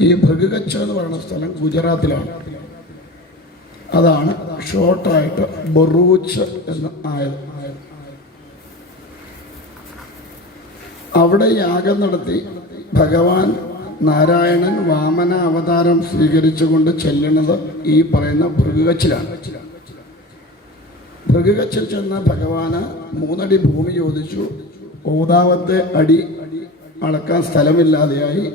ഈ ഭൃഗുകച്ച് എന്ന് പറയുന്ന സ്ഥലം ഗുജറാത്തിലാണ്. അതാണ് ഷോർട്ടായിട്ട് ബറൂച്ച് എന്ന് ആയത്. അവിടെ യാഗം നടത്തി ഭഗവാൻ നാരായണൻ വാമന അവതാരം സ്വീകരിച്ചുകൊണ്ട് ചെല്ലുന്നത് ഈ പറയുന്ന ഭൃഗുകച്ചിലാണ്. ഭൃഗുകച്ചിൽ ചെന്ന ഭഗവാന് 3 അടി ഭൂമി ചോദിച്ചു. 3ാമത്തെ അടി അളക്കാൻ സ്ഥലമില്ലാതെയായി.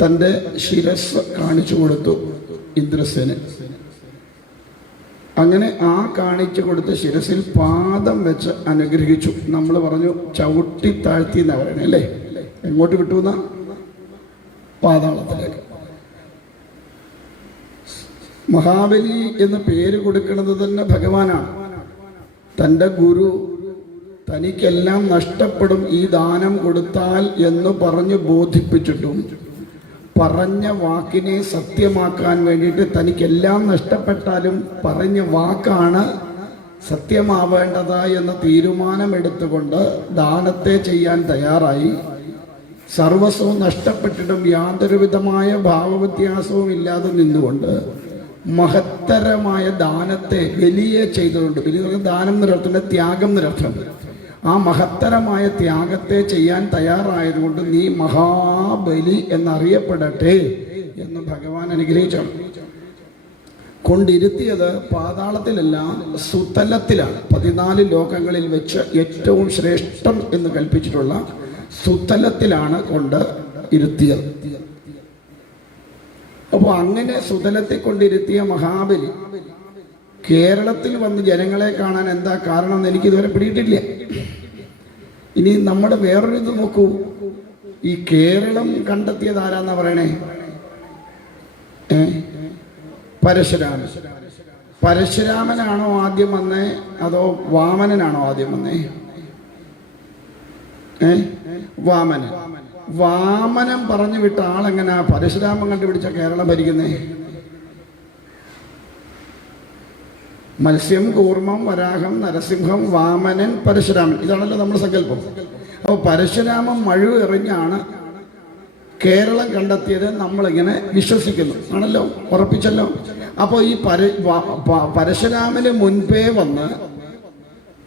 തൻ്റെ ശിരസ് കാണിച്ചു കൊടുത്തു ഇന്ദ്രസേന്. അങ്ങനെ ആ കാണിച്ചു കൊടുത്ത ശിരസിൽ പാദം വെച്ച് അനുഗ്രഹിച്ചു. നമ്മൾ പറഞ്ഞു ചവിട്ടി താഴ്ത്തി എന്നാ പറയണേ അല്ലേ? എങ്ങോട്ട് വിട്ടുന്ന? പാതാളത്തിലേക്ക്. മഹാബലി എന്ന് പേര് കൊടുക്കുന്നത് തന്നെ ഭഗവാനാണ്. തൻ്റെ ഗുരു തനിക്കെല്ലാം നഷ്ടപ്പെടും ഈ ദാനം കൊടുത്താൽ എന്ന് പറഞ്ഞ് ബോധിപ്പിച്ചിട്ടും പറഞ്ഞ വാക്കിനെ സത്യമാക്കാൻ വേണ്ടിയിട്ട് തനിക്കെല്ലാം നഷ്ടപ്പെട്ടാലും പറഞ്ഞ വാക്കാണ് സത്യമാവേണ്ടത് എന്ന തീരുമാനമെടുത്തുകൊണ്ട് ദാനത്തെ ചെയ്യാൻ തയ്യാറായി. സർവസ്വവും നഷ്ടപ്പെട്ടിട്ടും യാതൊരുവിധമായ ഭാവവ്യത്യാസവും ഇല്ലാതെ നിന്നുകൊണ്ട് മഹത്തരമായ ദാനത്തെ വലിയ ചെയ്തുകൊണ്ട്, വലിയ ദാനം എന്നൊരർത്ഥം ത്യാഗം എന്നൊരർത്ഥം, ആ മഹത്തരമായ ത്യാഗത്തെ ചെയ്യാൻ തയ്യാറായതുകൊണ്ട് നീ മഹാബലി എന്നറിയപ്പെടട്ടെ എന്ന് ഭഗവാൻ അനുഗ്രഹിച്ചാണ്. കൊണ്ടിരുത്തിയത് പാതാളത്തിലല്ല, സുതലത്തിലാണ്. 14 ലോകങ്ങളിൽ വെച്ച് ഏറ്റവും ശ്രേഷ്ഠം എന്ന് കൽപ്പിച്ചിട്ടുള്ള സുതലത്തിലാണ് കൊണ്ട് ഇരുത്തിയത്. അപ്പോൾ അങ്ങനെ സുതലത്തിൽ കൊണ്ടിരുത്തിയ മഹാബലി കേരളത്തിൽ വന്ന് ജനങ്ങളെ കാണാൻ എന്താ കാരണം എന്ന് എനിക്കിതുവരെ പിടിയിട്ടില്ല. ഇനി നമ്മുടെ വേറൊരു ഇത് നോക്കൂ. ഈ കേരളം കണ്ടെത്തിയത് ആരാന്നാ പറയണേ? പരശുരാമൻ. പരശുരാമനാണോ ആദ്യം വന്നേ അതോ വാമനനാണോ ആദ്യം വന്നേ? വാമനൻ. വാമനൻ പറഞ്ഞു വിട്ട ആളെങ്ങനാ പരശുരാമൻ കണ്ടുപിടിച്ച കേരളം ഭരിക്കുന്നേ? മത്സ്യം, കൂർമ്മം, വരാഹം, നരസിംഹം, വാമനൻ, പരശുരാമൻ. ഇതാണല്ലോ നമ്മുടെ സങ്കല്പം. അപ്പോൾ പരശുരാമൻ മഴു എറിഞ്ഞാണ് കേരളം കണ്ടെത്തിയത് നമ്മളിങ്ങനെ വിശ്വസിക്കുന്നു. ആണല്ലോ, ഉറപ്പിച്ചല്ലോ. അപ്പോൾ ഈ പരശുരാമന് മുൻപേ വന്ന്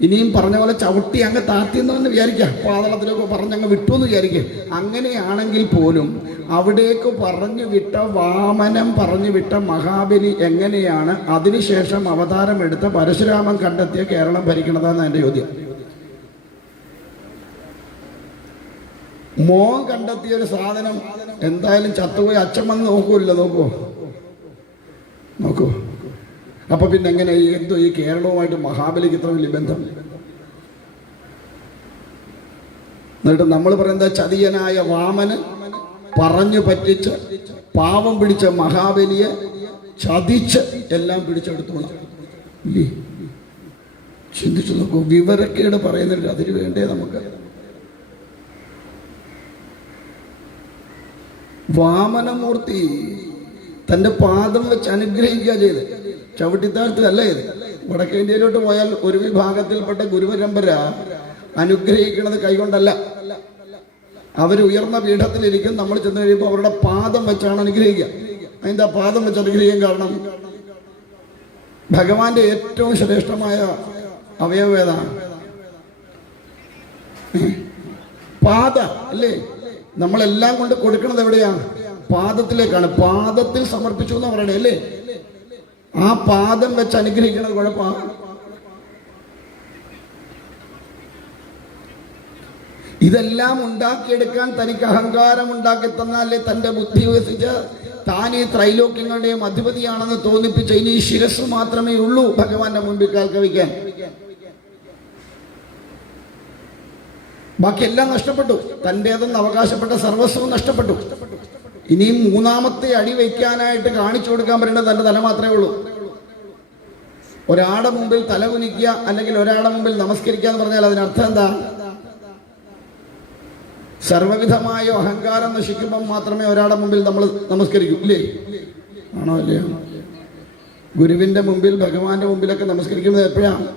ഇനിയും പറഞ്ഞ പോലെ ചവിട്ടി അങ്ങ് താത്തിയെന്ന് വിചാരിക്കുക, പാതാളത്തിലൊക്കെ പറഞ്ഞങ്ങ് വിട്ടു എന്ന് വിചാരിക്കുക. അങ്ങനെയാണെങ്കിൽ പോലും അവിടേക്ക് പറഞ്ഞു വിട്ട വാമനം പറഞ്ഞു വിട്ട മഹാബലി എങ്ങനെയാണ് അതിനുശേഷം അവതാരം എടുത്ത പരശുരാമൻ കണ്ടെത്തിയ കേരളം ഭരിക്കണതാണ് എൻ്റെ ചോദ്യം. മോൻ കണ്ടെത്തിയ ഒരു സാധനം എന്തായാലും ചത്തുപോയി അച്ഛൻ വന്ന് നോക്കൂല്ലോ? നോക്കൂ. അപ്പൊ പിന്നെ എങ്ങനെ എന്തോ ഈ കേരളവുമായിട്ട് മഹാബലിക്ക് ഇത്ര വലിയ ബന്ധം? എന്നിട്ട് നമ്മൾ പറയുന്നത് ചതിയനായ വാമന് പറഞ്ഞു പറ്റിച്ച് പാവം പിടിച്ച മഹാബലിയെ ചതിച്ച് എല്ലാം പിടിച്ചെടുത്തു. ഇല്ലേ? ചിന്തിച്ചു നോക്കൂ. വിവരക്കേട് പറയുന്നില്ല, അതിന് വേണ്ടേ നമുക്ക്? വാമനമൂർത്തി തൻ്റെ പാദം വെച്ച് അനുഗ്രഹിക്കുക ചെയ്ത്, ചവിട്ടിത്താഴ്ത്തല്ല ഇത്. വടക്കേ ഇന്ത്യയിലോട്ട് പോയാൽ ഒരു വിഭാഗത്തിൽപ്പെട്ട ഗുരുപരമ്പര അനുഗ്രഹിക്കുന്നത് കൈകൊണ്ടല്ല. അവർ ഉയർന്ന പീഠത്തിലിരിക്കും. നമ്മൾ ചെന്ന് കഴിയുമ്പോൾ അവരുടെ പാദം വെച്ചാണ് അനുഗ്രഹിക്കുക. അതിൻ്റെ പാദം വെച്ച് അനുഗ്രഹിക്കാൻ കാരണം ഭഗവാന്റെ ഏറ്റവും ശ്രേഷ്ഠമായ അവയവം ഏതാണ്? പാദ അല്ലേ? നമ്മളെല്ലാം കൊണ്ട് കൊടുക്കുന്നത് എവിടെയാണ്? പാദത്തിലേക്കാണ്. പാദത്തിൽ സമർപ്പിച്ചു എന്ന് പറയണേ അല്ലേ? ആ പാദം വെച്ച് അനുഗ്രഹിക്കുന്നത് കുഴപ്പമാണ്. ഇതെല്ലാം ഉണ്ടാക്കിയെടുക്കാൻ തനിക്ക് അഹങ്കാരം ഉണ്ടാക്കി തന്നാലേ തൻ്റെ ബുദ്ധി വികസിച്ച് താൻ ഈ ത്രൈലോക്യങ്ങളുടെയും അധിപതിയാണെന്ന് തോന്നിപ്പിച്ച ഇനി ശിരസ് മാത്രമേ ഉള്ളൂ ഭഗവാന്റെ മുമ്പിൽ കാൽക്കവിക്കാൻ. ബാക്കിയെല്ലാം നഷ്ടപ്പെട്ടു. തൻ്റേതെന്ന് അവകാശപ്പെട്ട സർവസ്വവും നഷ്ടപ്പെട്ടു. ഇനിയും 3ാമത്തെ അടി വയ്ക്കാനായിട്ട് കാണിച്ചു കൊടുക്കാൻ പറ്റേണ്ടത് തൻ്റെ തല മാത്രമേ ഉള്ളൂ. ഒരാളുടെ മുമ്പിൽ തല കുനിക്കുക അല്ലെങ്കിൽ ഒരാളുടെ മുമ്പിൽ നമസ്കരിക്കുക എന്ന് പറഞ്ഞാൽ അതിനർത്ഥം എന്താ? സർവവിധമായ അഹങ്കാരം നശിക്കുമ്പോൾ മാത്രമേ ഒരാളുടെ മുമ്പിൽ നമ്മൾ നമസ്കരിക്കൂ. ഇല്ലേ? ആണോ? അല്ലയോ? ഗുരുവിന്റെ മുമ്പിൽ ഭഗവാന്റെ മുമ്പിലൊക്കെ നമസ്കരിക്കുന്നത് എപ്പോഴാണ്?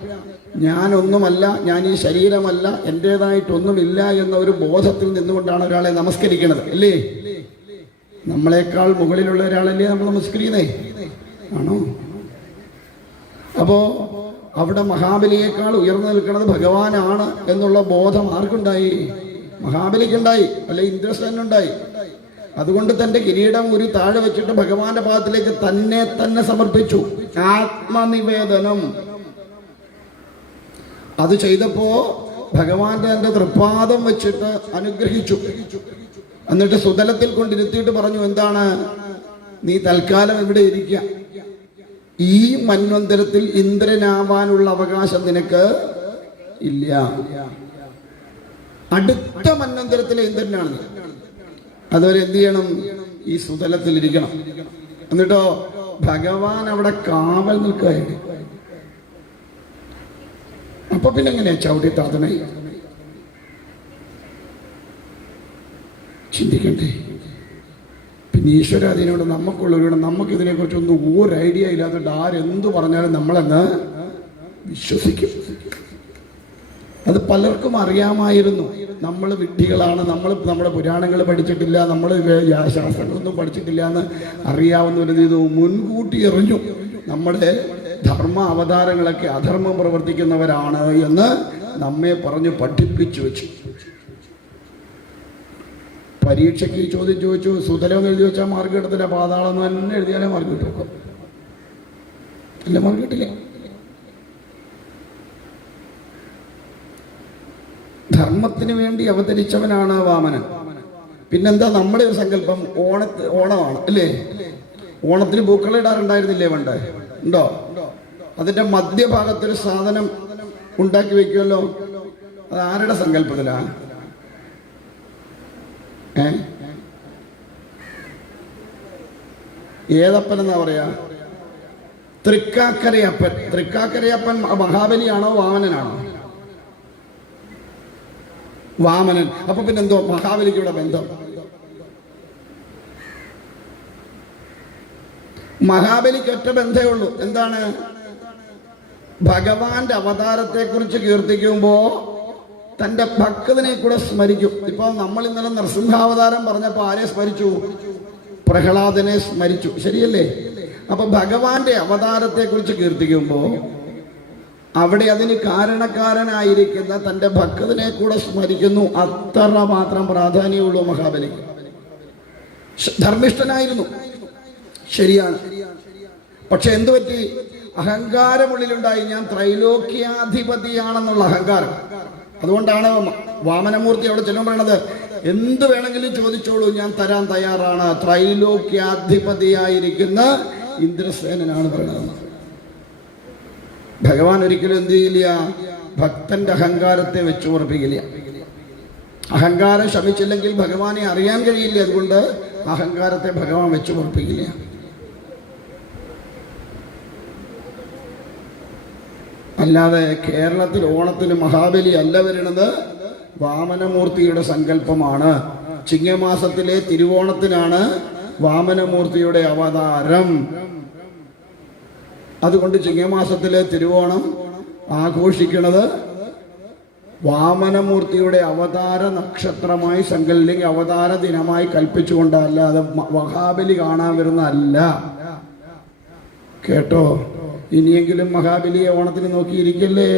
ഞാനൊന്നുമല്ല, ഞാൻ ഈ ശരീരമല്ല, എൻ്റേതായിട്ടൊന്നുമില്ല എന്ന ഒരു ബോധത്തിൽ നിന്നുകൊണ്ടാണ് ഒരാളെ നമസ്കരിക്കുന്നത്, അല്ലേ? നമ്മളെക്കാൾ മുകളിലുള്ള ഒരാളല്ലേ നമ്മൾ നമസ്കരിക്കുന്നേ, ആണോ? അപ്പോ അവിടെ മഹാബലിയേക്കാൾ ഉയർന്നു നിൽക്കുന്നത് ഭഗവാനാണ് എന്നുള്ള ബോധം ആർക്കുണ്ടായി? മഹാബലിക്കുണ്ടായി, അല്ലെ ഇന്ദ്രസേനുണ്ടായി. അതുകൊണ്ട് തന്റെ കിരീടം ഒരു താഴെ വെച്ചിട്ട് ഭഗവാന്റെ പാദത്തിലേക്ക് തന്നെ സമർപ്പിച്ചു. ആത്മനിവേദനം. അത് ചെയ്തപ്പോ ഭഗവാന്റെ തന്റെ തൃപ്പാദം വെച്ചിട്ട് അനുഗ്രഹിച്ചു. എന്നിട്ട് സുതലത്തിൽ കൊണ്ടിരുത്തിയിട്ട് പറഞ്ഞു, എന്താണ്, നീ തൽക്കാലം ഇവിടെ ഇരിക്കുക. ഈ മന്വന്തരത്തിൽ ഇന്ദ്രനാവാനുള്ള അവകാശം നിനക്ക് ഇല്ല. അടുത്ത മന്വന്തരത്തിലെ ഇന്ദ്രനാണ് നീ. അതുവരെ എന്ത് ചെയ്യണം? ഈ സുതലത്തിൽ ഇരിക്കണം. എന്നിട്ടോ ഭഗവാൻ അവിടെ കാവൽ നിൽക്കുകയാണ്. അപ്പൊ പിന്നെ എങ്ങനെയാ ചവിട്ടി താത്തണേ? ചിന്തിക്കണ്ടേ? പിന്നെ ഈശ്വര അതിനോട് നമുക്കുള്ളവരോട് നമുക്കിതിനെ കുറിച്ചൊന്നും ഒരു ഐഡിയ ഇല്ലാത്തതുകൊണ്ട് ആരെന്തു പറഞ്ഞാലും നമ്മളെന്ന് വിശ്വസിക്കും. അത് പലർക്കും അറിയാമായിരുന്നു. നമ്മൾ വിഡ്ഢികളാണ്, നമ്മൾ നമ്മുടെ പുരാണങ്ങൾ പഠിച്ചിട്ടില്ല, നമ്മൾ ശാസ്ത്രങ്ങളൊന്നും പഠിച്ചിട്ടില്ല എന്ന് അറിയാവുന്നവരെന്ത് ചെയ്തു? മുൻകൂട്ടി എറിഞ്ഞു. നമ്മുടെ ധർമ്മ അവതാരങ്ങളൊക്കെ അധർമ്മം പ്രവർത്തിക്കുന്നവരാണ് എന്ന് നമ്മെ പറഞ്ഞു പഠിപ്പിച്ചു വെച്ചു. പരീക്ഷയ്ക്ക് ഈ ചോദ്യം ചോദിച്ചു, സുതലം എഴുതി വെച്ചാൽ മാർക്ക് കിട്ടത്തില്ല, പാതാളം തന്നെ എഴുതിയാലേ മാർക്ക് കിട്ടും. അല്ല, മാർക്ക് കിട്ടില്ല. ധർമ്മത്തിന് വേണ്ടി അവതരിച്ചവനാണ് വാമനൻ. പിന്നെന്താ നമ്മുടെ ഒരു സങ്കല്പം? ഓണമാണ്, അല്ലേ? ഓണത്തിന് പൂക്കളം ഇടാറുണ്ടായിരുന്നില്ലേ പണ്ട്? ഉണ്ടോ? അതിന്റെ മധ്യഭാഗത്തൊരു സാധനം ഉണ്ടാക്കി വെക്കുമല്ലോ. അത് ആരുടെ സങ്കല്പത്തിലാ? ഏതപ്പൻ എന്നാ പറയാ? തൃക്കാക്കരയപ്പൻ. തൃക്കാക്കരയപ്പൻ മഹാബലിയാണോ വാമനനാണോ? വാമനൻ. അപ്പൊ പിന്നെന്തോ മഹാബലിക്കുള്ള ബന്ധം? മഹാബലിക്ക് ഒറ്റ ബന്ധമേ ഉള്ളൂ. എന്താണ്? ഭഗവാന്റെ അവതാരത്തെ കുറിച്ച് കീർത്തിക്കുമ്പോ തന്റെ ഭക്തനെ കൂടെ സ്മരിക്കും. ഇപ്പൊ നമ്മൾ ഇന്നലെ നരസിംഹാവതാരം പറഞ്ഞപ്പോ ആരെ സ്മരിച്ചു? പ്രഹ്ലാദനെ സ്മരിച്ചു, ശരിയല്ലേ? അപ്പൊ ഭഗവാന്റെ അവതാരത്തെ കുറിച്ച് കീർത്തിക്കുമ്പോ അവിടെ അതിന് കാരണക്കാരനായിരിക്കുന്ന തന്റെ ഭക്തനെ കൂടെ സ്മരിക്കുന്നു. അത്ര മാത്രം പ്രാധാന്യമുള്ളൂ മഹാബലിക്ക്. ധർമ്മിഷ്ഠനായിരുന്നു, ശരിയാണ്. പക്ഷെ എന്തു പറ്റി? അഹങ്കാരമുള്ളിലുണ്ടായി. ഞാൻ ത്രൈലോക്യാധിപതിയാണെന്നുള്ള അഹങ്കാരം. അതുകൊണ്ടാണ് വാമനമൂർത്തി അവിടെ ചെല്ലുമ്പോൾ പറയണത്, എന്ത് വേണമെങ്കിലും ചോദിച്ചോളൂ, ഞാൻ തരാൻ തയ്യാറാണ്. ത്രൈലോക്യാധിപതിയായിരിക്കുന്ന ഇന്ദ്രസേനനാണ് പറയണത്. ഭഗവാൻ ഒരിക്കലും എന്ത് ചെയ്യില്ല? ഭക്തന്റെ അഹങ്കാരത്തെ വെച്ചു ഉറപ്പിക്കില്ല. അഹങ്കാരം ശമിച്ചില്ലെങ്കിൽ ഭഗവാനെ അറിയാൻ കഴിയില്ല. അതുകൊണ്ട് അഹങ്കാരത്തെ ഭഗവാൻ വെച്ചു ഉറപ്പിക്കില്ല. അല്ലാതെ കേരളത്തിൽ ഓണത്തിന് മഹാബലി അല്ല വരുന്നത്, വാമനമൂർത്തിയുടെ സങ്കല്പമാണ്. ചിങ്ങമാസത്തിലെ തിരുവോണത്തിനാണ് വാമനമൂർത്തിയുടെ അവതാരം. അതുകൊണ്ട് ചിങ്ങമാസത്തിലെ തിരുവോണം ആഘോഷിക്കുന്നത് വാമനമൂർത്തിയുടെ അവതാര നക്ഷത്രമായി സങ്കല്പില്ലെങ്കിൽ അവതാര ദിനമായി കൽപ്പിച്ചുകൊണ്ടല്ല. അത് മഹാബലി കാണാൻ വരുന്ന അല്ല. കേട്ടോ? ഇനിയെങ്കിലും മഹാബലിയെ ഓണത്തിന് നോക്കിയിരിക്കല്ലേ.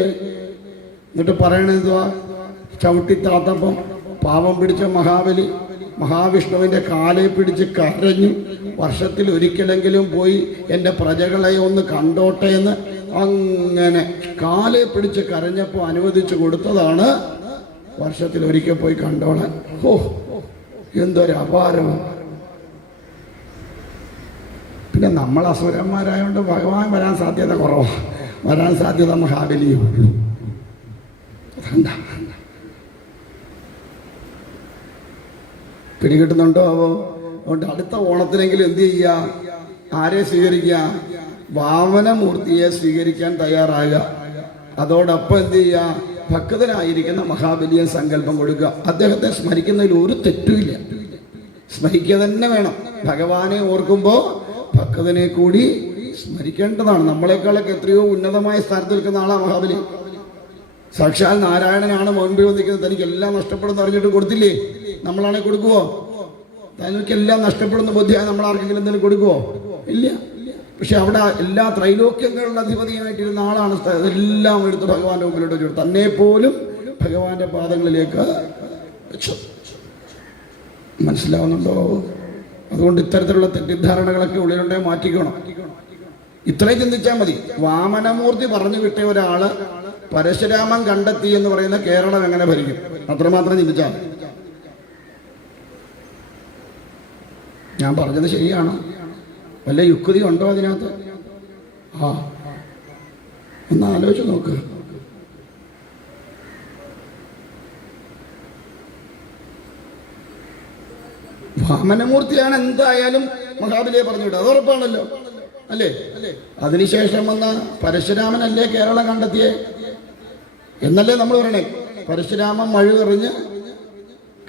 എന്നിട്ട് പറയണെന്തുവാ? ചവിട്ടിത്താത്തപ്പം പാവം പിടിച്ച മഹാബലി മഹാവിഷ്ണുവിൻ്റെ കാലെ പിടിച്ച് കരഞ്ഞു. വർഷത്തിൽ ഒരിക്കലെങ്കിലും പോയി എൻ്റെ പ്രജകളെ ഒന്ന് കണ്ടോട്ടെ എന്ന് അങ്ങനെ കാലെ പിടിച്ച് കരഞ്ഞപ്പോൾ അനുവദിച്ചു കൊടുത്തതാണ് വർഷത്തിൽ ഒരിക്കൽ പോയി കണ്ടോളാൻ. ഓ, എന്തൊരു അപാരമാണ്. പിന്നെ നമ്മൾ അസുരന്മാരായതുകൊണ്ട് ഭഗവാൻ വരാൻ സാധ്യത കുറവാണ്. വരാൻ സാധ്യത മഹാബലിയേ ഉള്ളൂ. പിടികിട്ടുന്നുണ്ടോ? അതുകൊണ്ട് അടുത്ത ഓണത്തിനെങ്കിലും എന്ത് ചെയ്യുക? ആരെ സ്വീകരിക്കുക? വാമനമൂർത്തിയെ സ്വീകരിക്കാൻ തയ്യാറാകുക. അതോടൊപ്പം എന്ത് ചെയ്യുക? ഭക്തനായിരിക്കുന്ന മഹാബലിയെ സങ്കല്പം കൊടുക്കുക. അദ്ദേഹത്തെ സ്മരിക്കുന്നതിൽ ഒരു തെറ്റുമില്ല. സ്മരിക്കുക തന്നെ വേണം. ഭഗവാനെ ഓർക്കുമ്പോൾ ഭക്തനെ കൂടി സ്മരിക്കേണ്ടതാണ്. നമ്മളെക്കാളൊക്കെ എത്രയോ ഉന്നതമായ സ്ഥാനത്ത് നിൽക്കുന്ന ആളാണ് മഹാബലി. സാക്ഷാൽ നാരായണനാണ് മുൻപിൽ വന്നിരിക്കുന്നത്. തനിക്ക് എല്ലാം നഷ്ടപ്പെടുന്ന അറിഞ്ഞിട്ട് കൊടുത്തില്ലേ? നമ്മളാണെ കൊടുക്കുവോ? തനിക്കെല്ലാം നഷ്ടപ്പെടുന്ന ബുദ്ധിയായി നമ്മൾ ആർക്കെങ്കിലും എന്തെങ്കിലും കൊടുക്കുവോ? ഇല്ല. പക്ഷെ അവിടെ എല്ലാ ത്രൈലോക്യങ്ങളുടെ അധിപതിയായിട്ടിരുന്ന ആളാണ്. എല്ലാം എടുത്ത് ഭഗവാന്റെ മുമ്പിലോട്ട് വെച്ചു. തന്നെ പോലും ഭഗവാന്റെ പാദങ്ങളിലേക്ക് വെച്ചു. മനസ്സിലാവുന്നുണ്ടോ? അതുകൊണ്ട് ഇത്തരത്തിലുള്ള തെറ്റിദ്ധാരണകളൊക്കെ ഉള്ളിലുണ്ടെങ്കിൽ മാറ്റിക്കണം. ഇത്രയും ചിന്തിച്ചാൽ മതി. വാമനമൂർത്തി പറഞ്ഞു വിട്ട ഒരാള് പരശുരാമൻ കണ്ടെത്തി എന്ന് പറയുന്ന കേരളം എങ്ങനെ ഭരിക്കും? അത്രമാത്രം ചിന്തിച്ചാൽ. ഞാൻ പറഞ്ഞത് ശരിയാണോ? വല്ല യുക്തി ഉണ്ടോ അതിനകത്ത്? ഒന്ന് ആലോചിച്ച് നോക്ക്. വാമനമൂർത്തിയാണ് എന്തായാലും മഹാബലിയെ പറഞ്ഞു വിട്ടത്. അത് ഉറപ്പാണല്ലോ, അല്ലേ? അതിനുശേഷം വന്ന പരശുരാമനല്ലേ കേരളം കണ്ടെത്തിയേ എന്നല്ലേ നമ്മൾ പറയണേ? പരശുരാമൻ മഴുവെറിഞ്ഞ്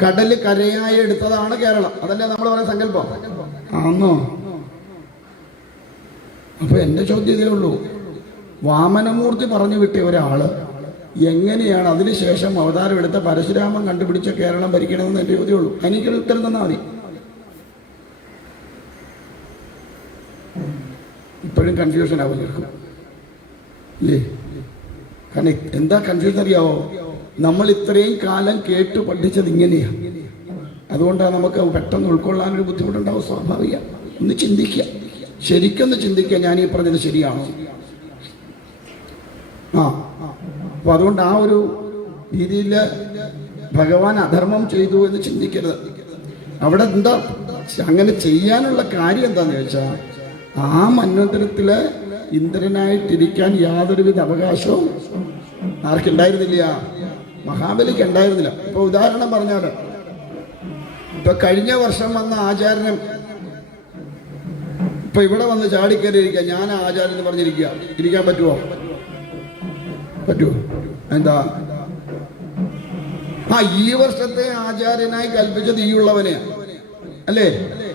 കടല് കരയായി എടുത്തതാണ് കേരളം. അതല്ലേ നമ്മൾ പറയുന്ന സങ്കല്പം? ആന്നോ? അപ്പൊ എന്റെ ചോദ്യം ഇതേ ഉള്ളൂ. വാമനമൂർത്തി പറഞ്ഞു വിട്ടിയ ഒരാള് എങ്ങനെയാണ് അതിനുശേഷം അവതാരം എടുത്ത പരശുരാമൻ കണ്ടുപിടിച്ച കേരളം ഭരിക്കണമെന്ന് എന്റെ ചോദ്യം ഉള്ളൂ. എനിക്കൊരു ഉത്തരം തന്നാൽ മതി. ഇപ്പോഴും കൺഫ്യൂഷൻ ആവും അല്ലേ? കാരണം എന്താ കൺഫ്യൂഷൻ അറിയാവോ? നമ്മൾ ഇത്രയും കാലം കേട്ടു പഠിച്ചത് ഇങ്ങനെയാണ്. അതുകൊണ്ടാണ് നമുക്ക് പെട്ടെന്ന് ഉൾക്കൊള്ളാനൊരു ബുദ്ധിമുട്ടുണ്ടാവും. സ്വാഭാവിക. ഒന്ന് ചിന്തിക്കുക, ശരിക്കൊന്ന് ചിന്തിക്കുക. ഞാൻ ഈ പറഞ്ഞത് ശരിയാണോ? അപ്പൊ അതുകൊണ്ട് ആ ഒരു രീതിയിൽ ഭഗവാൻ അധർമ്മം ചെയ്തു എന്ന് ചിന്തിക്കരുത്. അവിടെ എന്താ അങ്ങനെ ചെയ്യാനുള്ള കാര്യം എന്താന്ന് ചോദിച്ചാൽ, ആ മന്വന്തരത്തില് ഇന്ദ്രനായിട്ടിരിക്കാൻ യാതൊരുവിധ അവകാശവും ആർക്കുണ്ടായിരുന്നില്ല? മഹാബലിക്ക് ഉണ്ടായിരുന്നില്ല. ഇപ്പൊ ഉദാഹരണം പറഞ്ഞാല്, ഇപ്പൊ കഴിഞ്ഞ വർഷം വന്ന ആചാര്യനും ഇപ്പൊ ഇവിടെ വന്ന് ചാടിക്കയറിയിരിക്കുക. ഞാൻ ആചാര്യൻ എന്ന് പറഞ്ഞിരിക്കുക. ഇരിക്കാൻ പറ്റുമോ? പറ്റുമോ? എന്താ? ഈ വർഷത്തെ ആചാര്യനായി കൽപ്പിച്ചത് ഈ ഉള്ളവനെ അല്ലേ?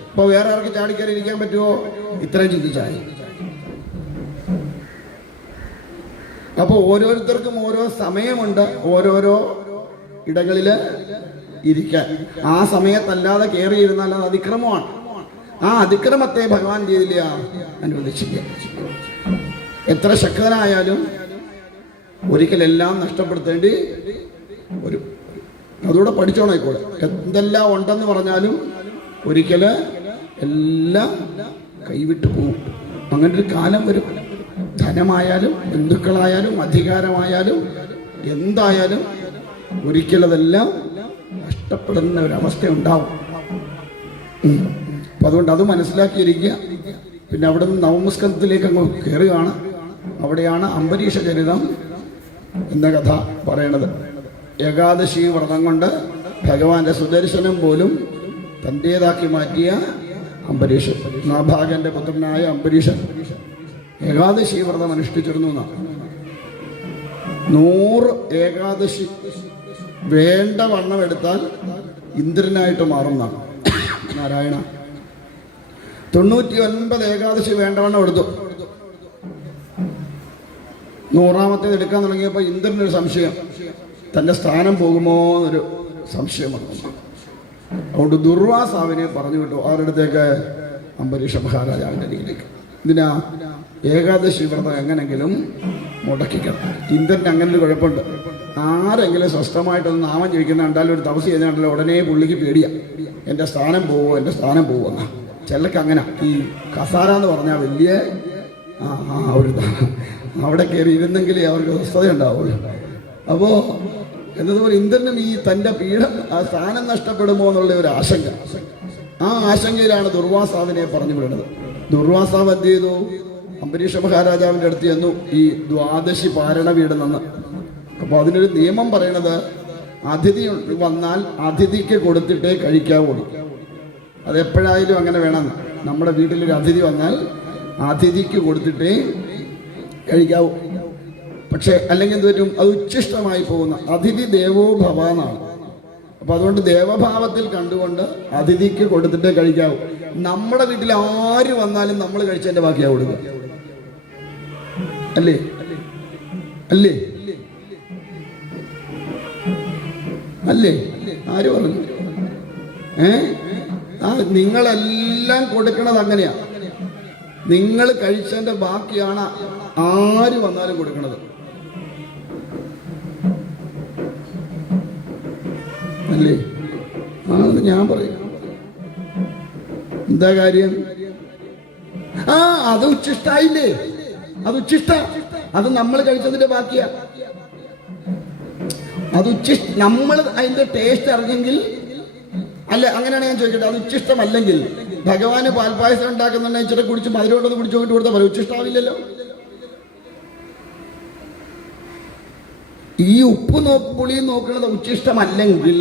ഇപ്പൊ വേറെ ആർക്ക് ചാടിക്കയറി ഇരിക്കാൻ പറ്റുമോ? ഇത്രയും ചിന്തിച്ചായി. അപ്പൊ ഓരോരുത്തർക്കും ഓരോ സമയമുണ്ട് ഓരോരോ ഇടങ്ങളില് ഇരിക്കാൻ. ആ സമയത്തല്ലാതെ കയറിയിരുന്നാൽ അത് അതിക്രമമാണ്. ആ അതിക്രമത്തെ ഭഗവാൻ ചെയ്തില്ല, അനുവദിച്ചില്ല. എത്ര ശക്തനായാലും ഒരിക്കലെല്ലാം നഷ്ടപ്പെടുത്തേണ്ടി ഒരു അതുകൂടെ പഠിച്ചോണായിക്കോളെ. എന്തെല്ലാം ഉണ്ടെന്ന് പറഞ്ഞാലും ഒരിക്കല് എല്ലാം കൈവിട്ടു പോകും. അങ്ങനെ ഒരു കാലം വരും. ധനമായാലും ബന്ധുക്കളായാലും അധികാരമായാലും എന്തായാലും ഒരിക്കലതെല്ലാം നഷ്ടപ്പെടുന്ന ഒരവസ്ഥ ഉണ്ടാവും. അപ്പം അതുകൊണ്ട് അത് മനസ്സിലാക്കിയിരിക്കുക. പിന്നെ അവിടെ നിന്ന് നവമസ്കന്ധത്തിലേക്ക് അങ്ങ് കയറുകയാണ്. അവിടെയാണ് അംബരീഷ ചരിതം എന്ന കഥ പറയണത്. ഏകാദശി വ്രതം കൊണ്ട് ഭഗവാന്റെ സുദർശനം പോലും തൻ്റേതാക്കി മാറ്റിയ അംബരീഷൻ, നാഭാഗന്റെ പുത്രനായ അംബരീഷൻ ഏകാദശി വ്രതം അനുഷ്ഠിച്ചിരുന്നു എന്നാണ്. 100 ഏകാദശി വേണ്ട വണ്ണം എടുത്താൽ ഇന്ദ്രനായിട്ട് മാറുന്നതാണ് നാരായണ. 99 ഏകാദശി വേണ്ടവണ്ണം എടുത്തു. 100ാമത്തേത് എടുക്കാൻ തുടങ്ങിയപ്പോൾ ഇന്ദ്രനൊരു സംശയം, തൻ്റെ സ്ഥാനം പോകുമോ എന്നൊരു സംശയം വന്നു. അതുകൊണ്ട് ദുർവാസാവിനെ പറഞ്ഞു വിട്ടു. ആരുടത്തേക്ക്? അംബരീഷ മഹാരാജാവിൻ്റെ അരികിലേക്ക്. ഇതിനാ ഏകാദശി വ്രതം എങ്ങനെങ്കിലും മുടക്കിക്കണം. ഇന്ദ്രന് അങ്ങനെ ഒരു കുഴപ്പമുണ്ട്. ആരെങ്കിലും സ്വസ്ഥമായിട്ടൊന്ന് നാമം ചോദിക്കുന്ന കണ്ടാലും ഒരു തപസ് ചെയ്യുന്ന കണ്ടാലും ഉടനെ പുള്ളിക്ക് പേടിയാ, എൻ്റെ സ്ഥാനം പോവോ, എൻ്റെ സ്ഥാനം പോവോ എന്നാ. ചിലക്ക് അങ്ങനെ ഈ കസാര എന്ന് പറഞ്ഞാൽ വലിയ ഒരു അവിടെ കയറി ഇരുന്നെങ്കിലേ അവർക്ക് സ്വസ്ഥത ഉണ്ടാവുള്ളൂ. അപ്പോൾ എന്നതുപോലെ ഇന്ദ്രനും ഈ തൻ്റെ പീഠം ആ സ്ഥാനം നഷ്ടപ്പെടുമോ എന്നുള്ള ഒരു ആശങ്ക. ആ ആശങ്കയിലാണ് ദുർവാസാവിനെ പറഞ്ഞു വിടുന്നത്. ദുർവാസാവ് എന്ത് ചെയ്തു? അംബരീഷ മഹാരാജാവിൻ്റെ അടുത്ത് ചെന്നു, ഈ ദ്വാദശി പാരണ വീടുന്നെന്ന്. അപ്പോൾ അതിനൊരു നിയമം പറയണത്, അതിഥി വന്നാൽ അതിഥിക്ക് കൊടുത്തിട്ടേ കഴിക്കാവുള്ളൂ. അതെപ്പോഴായാലും അങ്ങനെ വേണമെന്ന്. നമ്മുടെ വീട്ടിലൊരു അതിഥി വന്നാൽ അതിഥിക്ക് കൊടുത്തിട്ടേ കഴിക്കാവൂ. പക്ഷെ അല്ലെങ്കിൽ എന്ത് പറ്റും? അത് ഉച്ഛിഷ്ടമായി പോകുന്ന. അതിഥി ദേവോ ഭവ എന്നാണ്. അപ്പൊ അതുകൊണ്ട് ദേവഭാവത്തിൽ കണ്ടുകൊണ്ട് അതിഥിക്ക് കൊടുത്തിട്ടേ കഴിക്കാവൂ. നമ്മുടെ വീട്ടിൽ ആര് വന്നാലും നമ്മൾ കഴിച്ചതിന്റെ ബാക്കിയാ കൊടുക്കുക, അല്ലേ? അല്ലേ? അല്ലേ? ആര് പറഞ്ഞു? നിങ്ങളെല്ലാം കൊടുക്കണത് അങ്ങനെയാ. നിങ്ങൾ കഴിച്ചതിന്റെ ബാക്കിയാണ് ആര് വന്നാലും കൊടുക്കണത്, അല്ലേ? ഞാൻ പറയും. എന്താ കാര്യം? അത് ഉച്ചിഷ്ടായില്ലേ? അത് ഉച്ചിഷ്ട. അത് നമ്മൾ കഴിച്ചതിന്റെ ബാക്കിയാ. അത് നമ്മൾ അതിന്റെ ടേസ്റ്റ് അറിഞ്ഞെങ്കിൽ അല്ല, അങ്ങനെയാണ് ഞാൻ ചോദിക്കട്ടെ. അത് ഉച്ചിഷ്ടമല്ലെങ്കിൽ ഭഗവാന് പാൽപ്പായസം ഉണ്ടാക്കുന്നുണ്ടെങ്കിൽ ഇച്ചിരി കുടിച്ച് മധുരമുണ്ടെന്ന് കുടിച്ചു പോയിട്ട് കൊടുത്താൽ പറയും ഉച്ചിഷ്ടാവില്ലല്ലോ. ഈ ഉപ്പ് പുളിയും നോക്കുന്നത് ഉച്ചിഷ്ടമല്ലെങ്കിൽ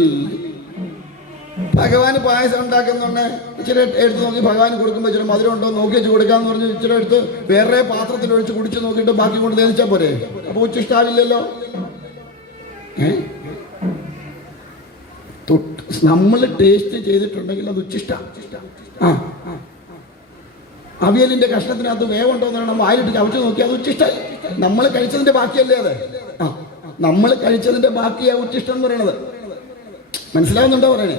ഭഗവാന് പായസം ഉണ്ടാക്കുന്നുണ്ട് ഇച്ചിരി എടുത്ത് നോക്കി ഭഗവാൻ കൊടുക്കുമ്പോൾ ഇച്ചിരി മധുരം ഉണ്ടോ നോക്കി വെച്ച് കൊടുക്കാന്ന് പറഞ്ഞ് ഇച്ചിരി എടുത്ത് വേറെ പാത്രത്തിൽ ഒഴിച്ച് കുടിച്ച് നോക്കിയിട്ട് ബാക്കി കൊണ്ട് തേച്ചാൽ പോരെ? അപ്പൊ ഉച്ചിഷ്ടാവില്ലല്ലോ. നമ്മൾ ടേസ്റ്റ് ചെയ്തിട്ടുണ്ടെങ്കിൽ അത് ഉച്ചിഷ്ട. അവിയലിന്റെ കഷ്ണത്തിനകത്ത് വേവുണ്ടോ എന്ന് പറയണം, വായിലിട്ട് ചവച്ച് നോക്കി അത് ഉച്ചിഷ്ടായി. നമ്മൾ കഴിച്ചതിന്റെ ബാക്കിയല്ലേ അത്? നമ്മൾ കഴിച്ചതിന്റെ ബാക്കിയാ ഉച്ചിഷ്ടം എന്ന് പറയണത്. മനസ്സിലാവുന്നുണ്ടോ പറയണേ?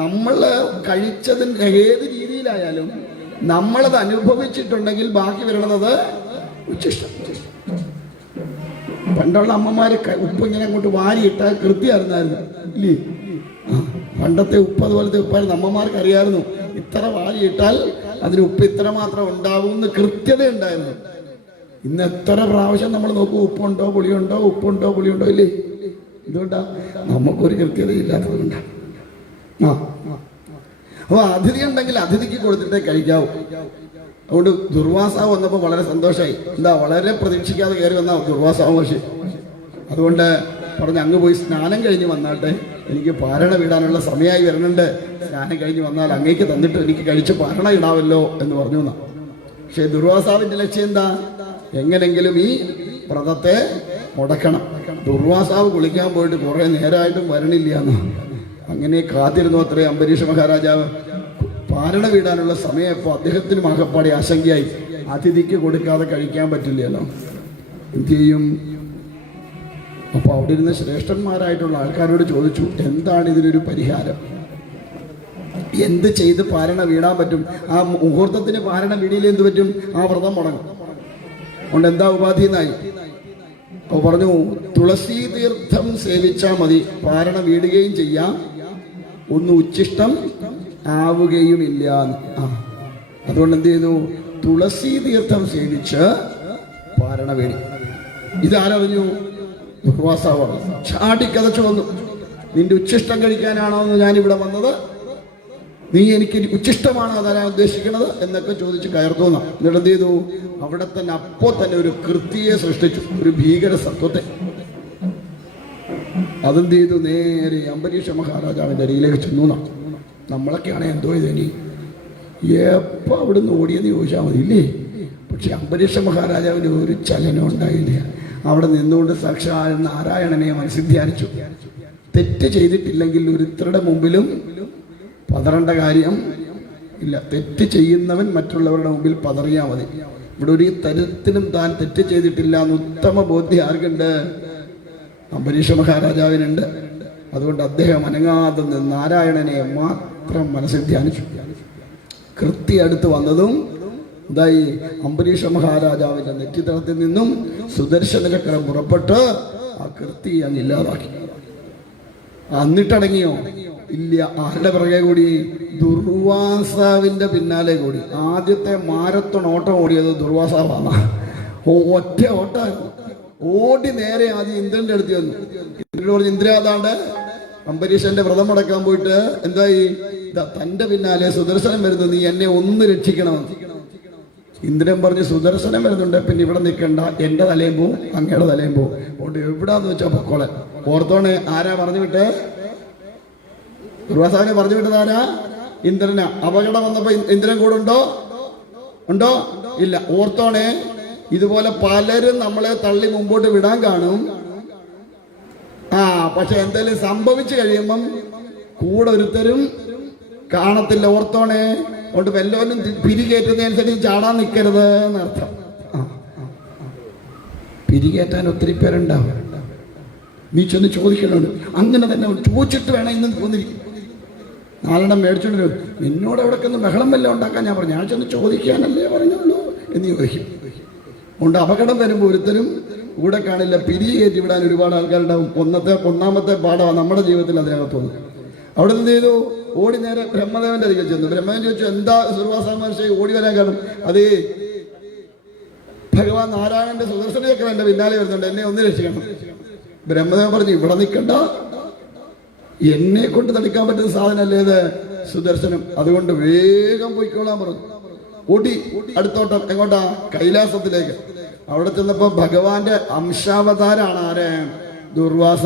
നമ്മൾ കഴിച്ചതിൻ്റെ ഏത് രീതിയിലായാലും നമ്മളത് അനുഭവിച്ചിട്ടുണ്ടെങ്കിൽ ബാക്കി വരണത് ഉച്ചിഷ്ടം. പണ്ടുള്ള അമ്മമാര് ഉപ്പ് ഇങ്ങനെ അങ്ങോട്ട് വാരിയിട്ടാൽ കൃത്യമായിരുന്നായിരുന്നു, ഇല്ലേ? പണ്ടത്തെ ഉപ്പ് അതുപോലത്തെ ഉപ്പായിരുന്നു. അമ്മമാർക്ക് അറിയാമായിരുന്നു ഇത്ര വാരിയിട്ടാൽ അതിന് ഉപ്പ് ഇത്ര മാത്രം ഉണ്ടാവും എന്ന് കൃത്യത ഉണ്ടായിരുന്നു. ഇന്ന് എത്ര പ്രാവശ്യം നമ്മൾ നോക്കും ഉപ്പുണ്ടോ പുളിയുണ്ടോ, ഉപ്പുണ്ടോ പുളിയുണ്ടോ, ഇല്ലേ? എന്തുകൊണ്ടാ? നമുക്കൊരു കൃത്യതയില്ലാത്തത് കൊണ്ടാണ്. അപ്പോൾ അതിഥി ഉണ്ടെങ്കിൽ അതിഥിക്ക് കൊടുത്തിട്ടേ കഴിക്കാവൂ. അതുകൊണ്ട് ദുർവാസാവ് വന്നപ്പോൾ വളരെ സന്തോഷമായി. എന്താ, വളരെ പ്രതീക്ഷിക്കാതെ കയറി വന്ന ദുർവാസാവ് പക്ഷേ. അതുകൊണ്ട് പറഞ്ഞ് അങ്ങ് പോയി സ്നാനം കഴിഞ്ഞ് വന്നാട്ടെ, എനിക്ക് പാരണ വിടാനുള്ള സമയമായി വരുന്നുണ്ട്. സ്നാനം കഴിഞ്ഞ് വന്നാൽ അങ്ങേക്ക് തന്നിട്ട് എനിക്ക് കഴിച്ച് പാരണ ഇടാവല്ലോ എന്ന് പറഞ്ഞു എന്നാ. പക്ഷേ ദുർവാസാവിന്റെ ലക്ഷ്യം എന്താ? എങ്ങനെങ്കിലും ഈ വ്രതത്തെ മുടക്കണം. ദുർവാസാവ് കുളിക്കാൻ പോയിട്ട് കുറെ നേരമായിട്ടും വരണില്ല എന്ന് അങ്ങനെ കാത്തിരുന്നു അത്രേ അംബരീഷ മഹാരാജാവ്. പാരണ വീടാനുള്ള സമയം ഇപ്പോൾ അദ്ദേഹത്തിന് മഹപ്പാടി ആശങ്കയായി. അതിഥിക്ക് കൊടുക്കാതെ കഴിക്കാൻ പറ്റില്ലല്ലോ, എന്ത് ചെയ്യും? അപ്പോൾ അവിടെ ഇരുന്ന് ശ്രേഷ്ഠന്മാരായിട്ടുള്ള ആൾക്കാരോട് ചോദിച്ചു, എന്താണ് ഇതിനൊരു പരിഹാരം? എന്ത് ചെയ്ത് പാരണ വീടാൻ പറ്റും? ആ മുഹൂർത്തത്തിന് പാരണ വീടിയിൽ എന്ത് പറ്റും? ആ വ്രതം മുടങ്ങും. അതുകൊണ്ട് എന്താ ഉപാധി എന്നായി. അപ്പോൾ പറഞ്ഞു, തുളസി തീർത്ഥം സേവിച്ചാൽ മതി, പാരണ വീടുകയും ചെയ്യാം, ഒന്നും ഉച്ചിഷ്ടം ആവുകയുമില്ല. അതുകൊണ്ട് എന്ത് ചെയ്തു? തുളസി തീർത്ഥം സേവിച്ച് പാരണ വീടി. ഇതാരറിഞ്ഞു? ദുർവാസാവാണ്. ചാടിക്കതച്ചു വന്നു. നിന്റെ ഉച്ചിഷ്ടം കഴിക്കാനാണോ എന്ന് ഞാനിവിടെ വന്നത്? നീ എനിക്ക് ഉച്ചിഷ്ടമാണോ തരാൻ ഉദ്ദേശിക്കുന്നത് എന്നൊക്കെ ചോദിച്ച് കയർത്തോന്ന. എന്നിട്ട് എന്ത് ചെയ്തു? അവിടെ തന്നെ അപ്പോൾ തന്നെ ഒരു കൃത്യയെ സൃഷ്ടിച്ചു, ഒരു ഭീകര സത്വത്തെ. അതെന്ത് ചെയ്തു? നേരെ അംബരീഷ മഹാരാജാവിൻ്റെ അരിയിലേക്ക് ചെന്നു. നമ്മളൊക്കെയാണ് എന്തോ ഇതനി എപ്പോൾ അവിടുന്ന് ഓടിയെന്ന് ചോദിച്ചാൽ മതി, ഇല്ലേ? പക്ഷെ അംബരീഷ മഹാരാജാവിന് ഒരു ചലനം ഉണ്ടായില്ല. അവിടെ നിന്നുകൊണ്ട് സാക്ഷാൽ നാരായണനെ മനസ്സിൽ ധ്യാനിച്ചു. തെറ്റ് ചെയ്തിട്ടില്ലെങ്കിൽ ഒരുത്തരുടെ മുമ്പിലും പതറേണ്ട കാര്യം ഇല്ല. തെറ്റ് ചെയ്യുന്നവൻ മറ്റുള്ളവരുടെ മുമ്പിൽ പതറിയാൽ മതി. ഇവിടെ ഒരു തരത്തിലും താൻ തെറ്റ് ചെയ്തിട്ടില്ല എന്ന് ഉത്തമ ബോധ്യം ആർക്കുണ്ട്? അംബരീഷ മഹാരാജാവിനുണ്ട്. അതുകൊണ്ട് അദ്ദേഹം അനങ്ങാതെ നിന്ന് നാരായണനെ മാത്രം മനസ്സിൽ ധ്യാനിച്ചു. കൃത്യ അടുത്ത് വന്നതും ഇതായി അംബരീഷ മഹാരാജാവിന്റെ നെറ്റിത്തളത്തിൽ നിന്നും സുദർശന ചക്രം പുറപ്പെട്ട് ആ കൃത്യ അങ്ങ് ഇല്ലാതാക്കി. എന്നിട്ടടങ്ങിയോ? ഇല്ല. ആരുടെ പിറകെ കൂടി? ദുർവാസാവിന്റെ പിന്നാലെ കൂടി. ആദ്യത്തെ മാരത്തോൺ ഓട്ടം ഓടിയത് ദുർവാസാവാണ്. ഒറ്റ ഓട്ടമായിരുന്നു. ഓടി നേരെ ആദ്യം ഇന്ദ്രന്റെ അടുത്ത് വന്നു. ഇന്ദ്രൻ പറഞ്ഞു, ഇന്ദ്ര അതാണ്ട് അംബരീഷന്റെ വ്രതം അടക്കാൻ പോയിട്ട് എന്തായി? തന്റെ പിന്നാലെ സുദർശനം വരുന്നത്, നീ എന്നെ ഒന്ന് രക്ഷിക്കണം. ഇന്ദ്രൻ പറഞ്ഞു, സുദർശനം വരുന്നുണ്ട്, പിന്നെ ഇവിടെ നിൽക്കണ്ട, എന്റെ തലയും പോവും അങ്ങയുടെ തലയും പോവും. അതുകൊണ്ട് എവിടാന്ന് വെച്ചാൽ പൊക്കോളെ. ഓർത്തോണെ, ആരാ പറഞ്ഞു വിട്ട്? ദുർവാസാവിനെ പറഞ്ഞു വിട്ടത് ആരാ? ഇന്ദ്രനാ. അപകടം വന്നപ്പോ ഇന്ദ്രൻ കൂടെ ഉണ്ടോ? ഇല്ല. ഓർത്തോണേ, ഇതുപോലെ പലരും നമ്മളെ തള്ളി മുമ്പോട്ട് വിടാൻ കാണും. പക്ഷെ എന്തെങ്കിലും സംഭവിച്ചു കഴിയുമ്പം കൂടെ ഒരുത്തരും കാണത്തില്ല. ഓർത്തോണേ. അതുകൊണ്ട് വല്ലവനും പിരികേറ്റുന്നതനുസരിച്ച് ചാടാൻ നിൽക്കരുത് എന്നർത്ഥം. പിരികേറ്റാൻ ഒത്തിരി പേരുണ്ടാവും. നീ ചെന്ന് ചോദിക്കണുണ്ട്. അങ്ങനെ തന്നെ ചോദിച്ചിട്ട് വേണം ഇന്ന് തോന്നിരിക്കും. 4 മേടിച്ചോണ്ട് വരും. നിന്നോട് എവിടെയൊക്കെ ബഹളം വല്ലതും ഉണ്ടാക്കാൻ ഞാൻ പറഞ്ഞു. ഞാൻ ചെന്ന് ചോദിക്കാനല്ലേ പറഞ്ഞുള്ളൂ എന്ന് ചോദിക്കും. അതുകൊണ്ട് അപകടം വരുമ്പോൾ ഒരുത്തരും കൂടെ കാണില്ല. പിരി കയറ്റി വിടാൻ ഒരുപാട് ആൾക്കാരുണ്ടാവും. ഒന്നാമത്തെ പാഠമാണ് നമ്മുടെ ജീവിതത്തിൽ അതിനകത്തുള്ളത്. അവിടെ നിന്ന് ചെയ്തു, ഓടി നേരെ ബ്രഹ്മദേവന്റെ അരികിൽ ചെന്നു. ബ്രഹ്മദേവൻ ചോദിച്ചു, എന്താ ദുർവാസ മഹർഷി ഓടി വരാൻ കാരണം? അതേ ഭഗവാൻ നാരായണന്റെ സുദർശന ചക്രം എന്റെ പിന്നാലെ വരുന്നുണ്ട്, എന്നെ ഒന്ന് രക്ഷിക്കണം. ബ്രഹ്മദേവൻ പറഞ്ഞു, ഇവിടെ നിൽക്കണ്ട, എന്നെ കൊണ്ട് തടുക്കാൻ പറ്റുന്ന സാധനമല്ലേ ഇത് സുദർശനം, അതുകൊണ്ട് വേഗം പോയിക്കോളാൻ പറഞ്ഞു. ഓടി അടുത്തോട്ടം. എങ്ങോട്ടാ? കൈലാസത്തിലേക്ക്. അവിടെ ചെന്നപ്പോ ഭഗവാന്റെ അംശാവതാരാണ് ആരെ? ദുർവാസ.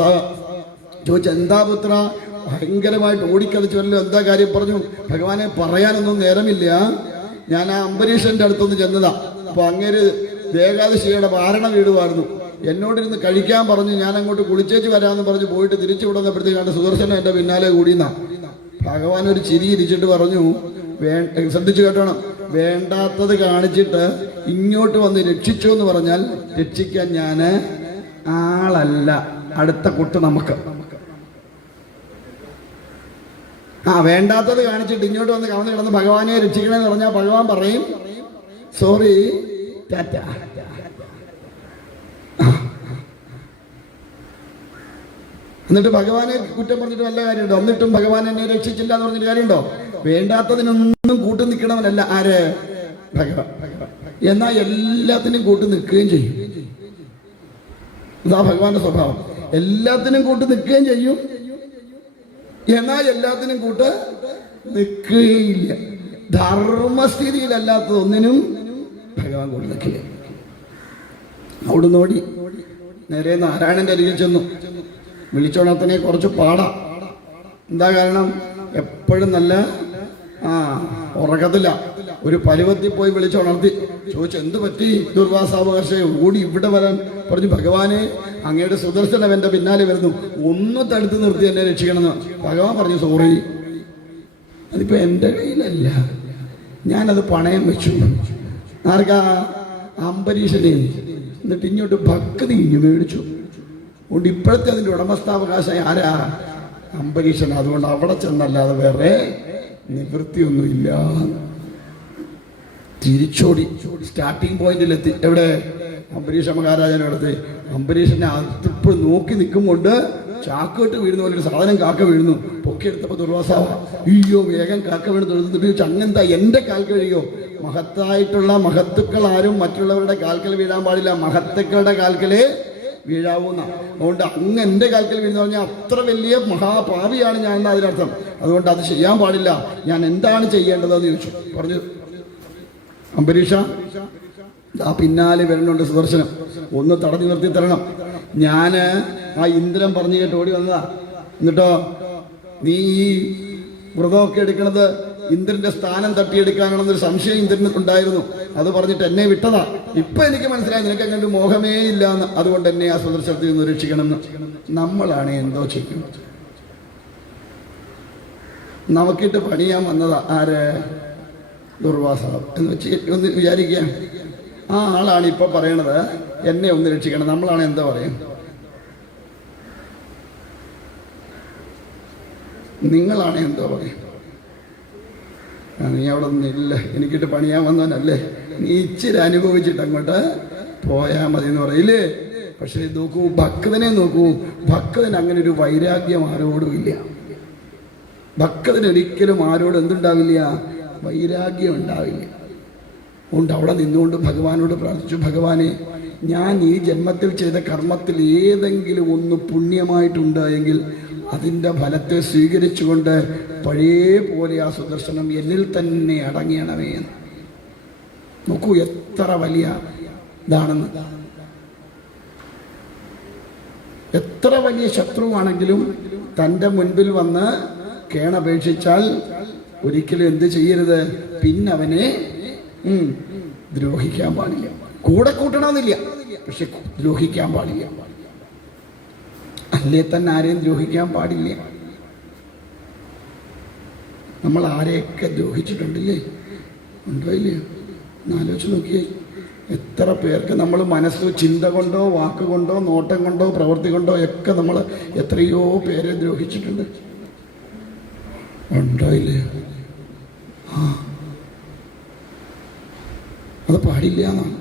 ചോദിച്ചു, എന്താ പുത്ര ഭയങ്കരമായിട്ട് ഓടിക്കതച്ചല്ലോ, എന്താ കാര്യം? പറഞ്ഞു, ഭഗവാനെ പറയാനൊന്നും നേരമില്ല, ഞാൻ ആ അംബരീഷന്റെ അടുത്തൊന്ന് ചെന്നതാ. അപ്പൊ അങ്ങേര് ഏകാദശിയുടെ വാരണ വീടുമായിരുന്നു. എന്നോടിരുന്ന് കഴിക്കാൻ പറഞ്ഞു. ഞാൻ അങ്ങോട്ട് കുളിച്ചേച്ച് വരാമെന്ന് പറഞ്ഞ് പോയിട്ട് തിരിച്ചു വിടുന്നപ്പോഴത്തേക്കാണ് സുദർശനം എൻ്റെ പിന്നാലെ കൂടിയെന്നാ. ഭഗവാൻ ഒരു ചിരി ഇരിച്ചിട്ട് പറഞ്ഞു, ശ്രദ്ധിച്ചു കേട്ടോണം, വേണ്ടാത്തത് കാണിച്ചിട്ട് ഇങ്ങോട്ട് വന്ന് രക്ഷിച്ചു എന്ന് പറഞ്ഞാൽ രക്ഷിക്കാൻ ഞാൻ ആളല്ല, അടുത്ത കുട്ട് നമുക്ക്. വേണ്ടാത്തത് കാണിച്ചിട്ട് ഇങ്ങോട്ട് വന്ന് കവന്ന് കിടന്ന് ഭഗവാനെ രക്ഷിക്കണമെന്ന് പറഞ്ഞാൽ ഭഗവാൻ പറയും, സോറി ടാറ്റ. എന്നിട്ട് ഭഗവാനെ കുറ്റം പറഞ്ഞിട്ട് വല്ല കാര്യമുണ്ടോ? എന്നിട്ടും ഭഗവാൻ എന്നെ രക്ഷിച്ചില്ല എന്ന് പറഞ്ഞിട്ട് കാര്യമുണ്ടോ? വേണ്ടാത്തതിനൊന്നും കൂട്ടു നിൽക്കണമെന്നല്ല ആര്? ഭഗവാൻ. എന്നാൽ എല്ലാത്തിനും കൂട്ടു നിൽക്കുകയും ചെയ്യും. ഇതാ ഭഗവാന്റെ സ്വഭാവം. എല്ലാത്തിനും കൂട്ട് നിൽക്കുകയും ചെയ്യും, എന്നാൽ എല്ലാത്തിനും കൂട്ട് നിൽക്കുകയില്ല. ധർമ്മസ്ഥിതിയിലല്ലാത്തതൊന്നിനും ഭഗവാൻ കൂട്ട് നിൽക്കുക. അവിടുന്ന് ഓടി നേരെ നാരായണന്റെ അരികിൽ ചെന്നു. വിളിച്ചുണർത്തനെ കുറച്ച് പാടാ. എന്താ കാരണം? എപ്പോഴും നല്ല ഉറക്കത്തില്ല. ഒരു പരുവത്തിൽ പോയി വിളിച്ചുണർത്തി. ചോദിച്ചു, എന്ത് പറ്റി ദുർവാസാവകാശ? ഓടി ഇവിടെ വരാൻ പറഞ്ഞു. ഭഗവാനെ, അങ്ങയുടെ സുദർശനം എൻ്റെ പിന്നാലെ വരുന്നു, ഒന്ന് തടുത്ത് നിർത്തി എന്നെ രക്ഷിക്കണമെന്ന്. ഭഗവാൻ പറഞ്ഞു, സോറി, അതിപ്പോ എൻ്റെ കയ്യിലല്ല, ഞാനത് പണയം വെച്ചു. ആർക്കാ? അംബരീഷനെ. എന്നിട്ട് ഇങ്ങോട്ട് ഭക്തി മേടിച്ചു. അതുകൊണ്ട് ഇപ്പോഴത്തെ അതിൻ്റെ ഉടമസ്ഥാവകാശം ആരാ? അംബരീഷൻ. അതുകൊണ്ട് അവിടെ ചെന്നല്ലാതെ വേറെ നിവൃത്തിയൊന്നുമില്ല. തിരിച്ചോടി സ്റ്റാർട്ടിങ് പോയിന്റിലെത്തി. എവിടെ? അംബരീഷ മഹാരാജാന്റെ അടുത്ത്. അംബരീഷനെ അതിപ്പോൾ നോക്കി നിൽക്കുമ്പോണ്ട് ചാക്കിട്ട് വീഴുന്ന പോലെ ഒരു സാധനം കാക്ക വീഴുന്നു. പൊക്കിയെടുത്തപ്പോൾ ദുർവാസാവ, അയ്യോ വേഗം കാക്ക വീണ് തൊഴുതിട്ട് അങ്ങനെന്താ എൻ്റെ കാൽ കഴിയോ? മഹത്തായിട്ടുള്ള മഹത്തുക്കൾ ആരും മറ്റുള്ളവരുടെ കാൽക്കൽ വീഴാൻ പാടില്ല, മഹത്തുക്കളുടെ കാൽക്കലേ വീഴാവൂന്ന. അതുകൊണ്ട് അങ്ങ് എൻ്റെ കാൽക്കൽ വീഴുന്ന പറഞ്ഞാൽ അത്ര വലിയ മഹാപാപിയാണ് ഞാൻ എന്നാ അതിനർത്ഥം. അതുകൊണ്ട് അത് ചെയ്യാൻ പാടില്ല, ഞാൻ എന്താണ് ചെയ്യേണ്ടതെന്ന് ചോദിച്ചു. പറഞ്ഞു, അംബരീഷ, ആ പിന്നാലെ വരണുണ്ട് സുദർശനം, ഒന്ന് തടഞ്ഞു നിർത്തി തരണം. ഞാന് ആ ഇന്ദ്രൻ പറഞ്ഞു കേട്ട് ഓടി വന്നതാ. എന്നിട്ടോ നീ ഈ വ്രതമൊക്കെ എടുക്കണത് ഇന്ദ്രന്റെ സ്ഥാനം തട്ടിയെടുക്കാനാണെന്നൊരു സംശയം ഇന്ദ്രന് ഉണ്ടായിരുന്നു. അത് പറഞ്ഞിട്ട് എന്നെ വിട്ടതാ. ഇപ്പൊ എനിക്ക് മനസ്സിലായി നിനക്ക് അങ്ങോട്ട് മോഹമേ ഇല്ല എന്ന്. അതുകൊണ്ട് എന്നെ ആ സുദർശനത്തിൽ നിന്ന് രക്ഷിക്കണമെന്ന്. നമ്മളാണ് എന്തോ ചെയ്യുന്നത്. നമുക്കിട്ട് പണിയാൻ വന്നതാ ആര്? ദുർവാസ എന്ന് വെച്ച് ഒന്ന് വിചാരിക്കുക. ആ ആളാണ് ഇപ്പൊ പറയണത് എന്നെ ഒന്ന് രക്ഷിക്കണം. നമ്മളാണ് എന്താ പറയും? നിങ്ങളാണ് എന്തോ പറയും? നീ അവിടെ നിന്നില്ല, എനിക്കിട്ട് പണിയാൻ വന്നവനല്ലേ, നീ ഇച്ചിരി അനുഭവിച്ചിട്ട് അങ്ങോട്ട് പോയാൽ മതി എന്ന് പറയില്ലേ? പക്ഷെ നോക്കൂ, ഭക്തനെ നോക്കൂ, ഭക്തന് അങ്ങനെ ഒരു വൈരാഗ്യം ആരോടും ഇല്ല. ഭക്തന് ഒരിക്കലും ആരോടും എന്തുണ്ടാവില്ല? വൈരാഗ്യം ഉണ്ടാവില്ല. അതുകൊണ്ട് അവിടെ നിന്നുകൊണ്ട് ഭഗവാനോട് പ്രാർത്ഥിച്ചു, ഭഗവാനെ, ഞാൻ ഈ ജന്മത്തിൽ ചെയ്ത കർമ്മത്തിൽ ഏതെങ്കിലും ഒന്ന് പുണ്യമായിട്ടുണ്ടായെങ്കിൽ അതിൻ്റെ ഫലത്തെ സ്വീകരിച്ചുകൊണ്ട് പഴയ പോലെ ആ സുദർശനം എന്നിൽ തന്നെ അടങ്ങിയണമേ എന്ന്. നോക്കൂ എത്ര വലിയ ഇതാണെന്ന്. എത്ര വലിയ ശത്രുവാണെങ്കിലും തൻ്റെ മുൻപിൽ വന്ന് കേണപേക്ഷിച്ചാൽ ഒരിക്കലും എന്ത് ചെയ്യരുത്? പിന്നവനെ ദ്രോഹിക്കാൻ പാടില്ല. കൂടെ കൂട്ടണമെന്നില്ല, പക്ഷെ ദ്രോഹിക്കാൻ പാടില്ല. അല്ലേ തന്നെ ആരെയും ദ്രോഹിക്കാൻ പാടില്ല. നമ്മൾ ആരെയൊക്കെ ദ്രോഹിച്ചിട്ടുണ്ടല്ലേ? ഉണ്ടോ ഇല്ലയോ? ആലോചിച്ച് നോക്കിയേ. എത്ര പേർക്ക് നമ്മൾ മനസ്സ് ചിന്ത കൊണ്ടോ വാക്കുകൊണ്ടോ നോട്ടം കൊണ്ടോ പ്രവൃത്തി കൊണ്ടോ ഒക്കെ നമ്മൾ എത്രയോ പേരെ ദ്രോഹിച്ചിട്ടുണ്ട്. ഉണ്ടായില്ലേ? അത് പാടില്ല എന്നാണ്.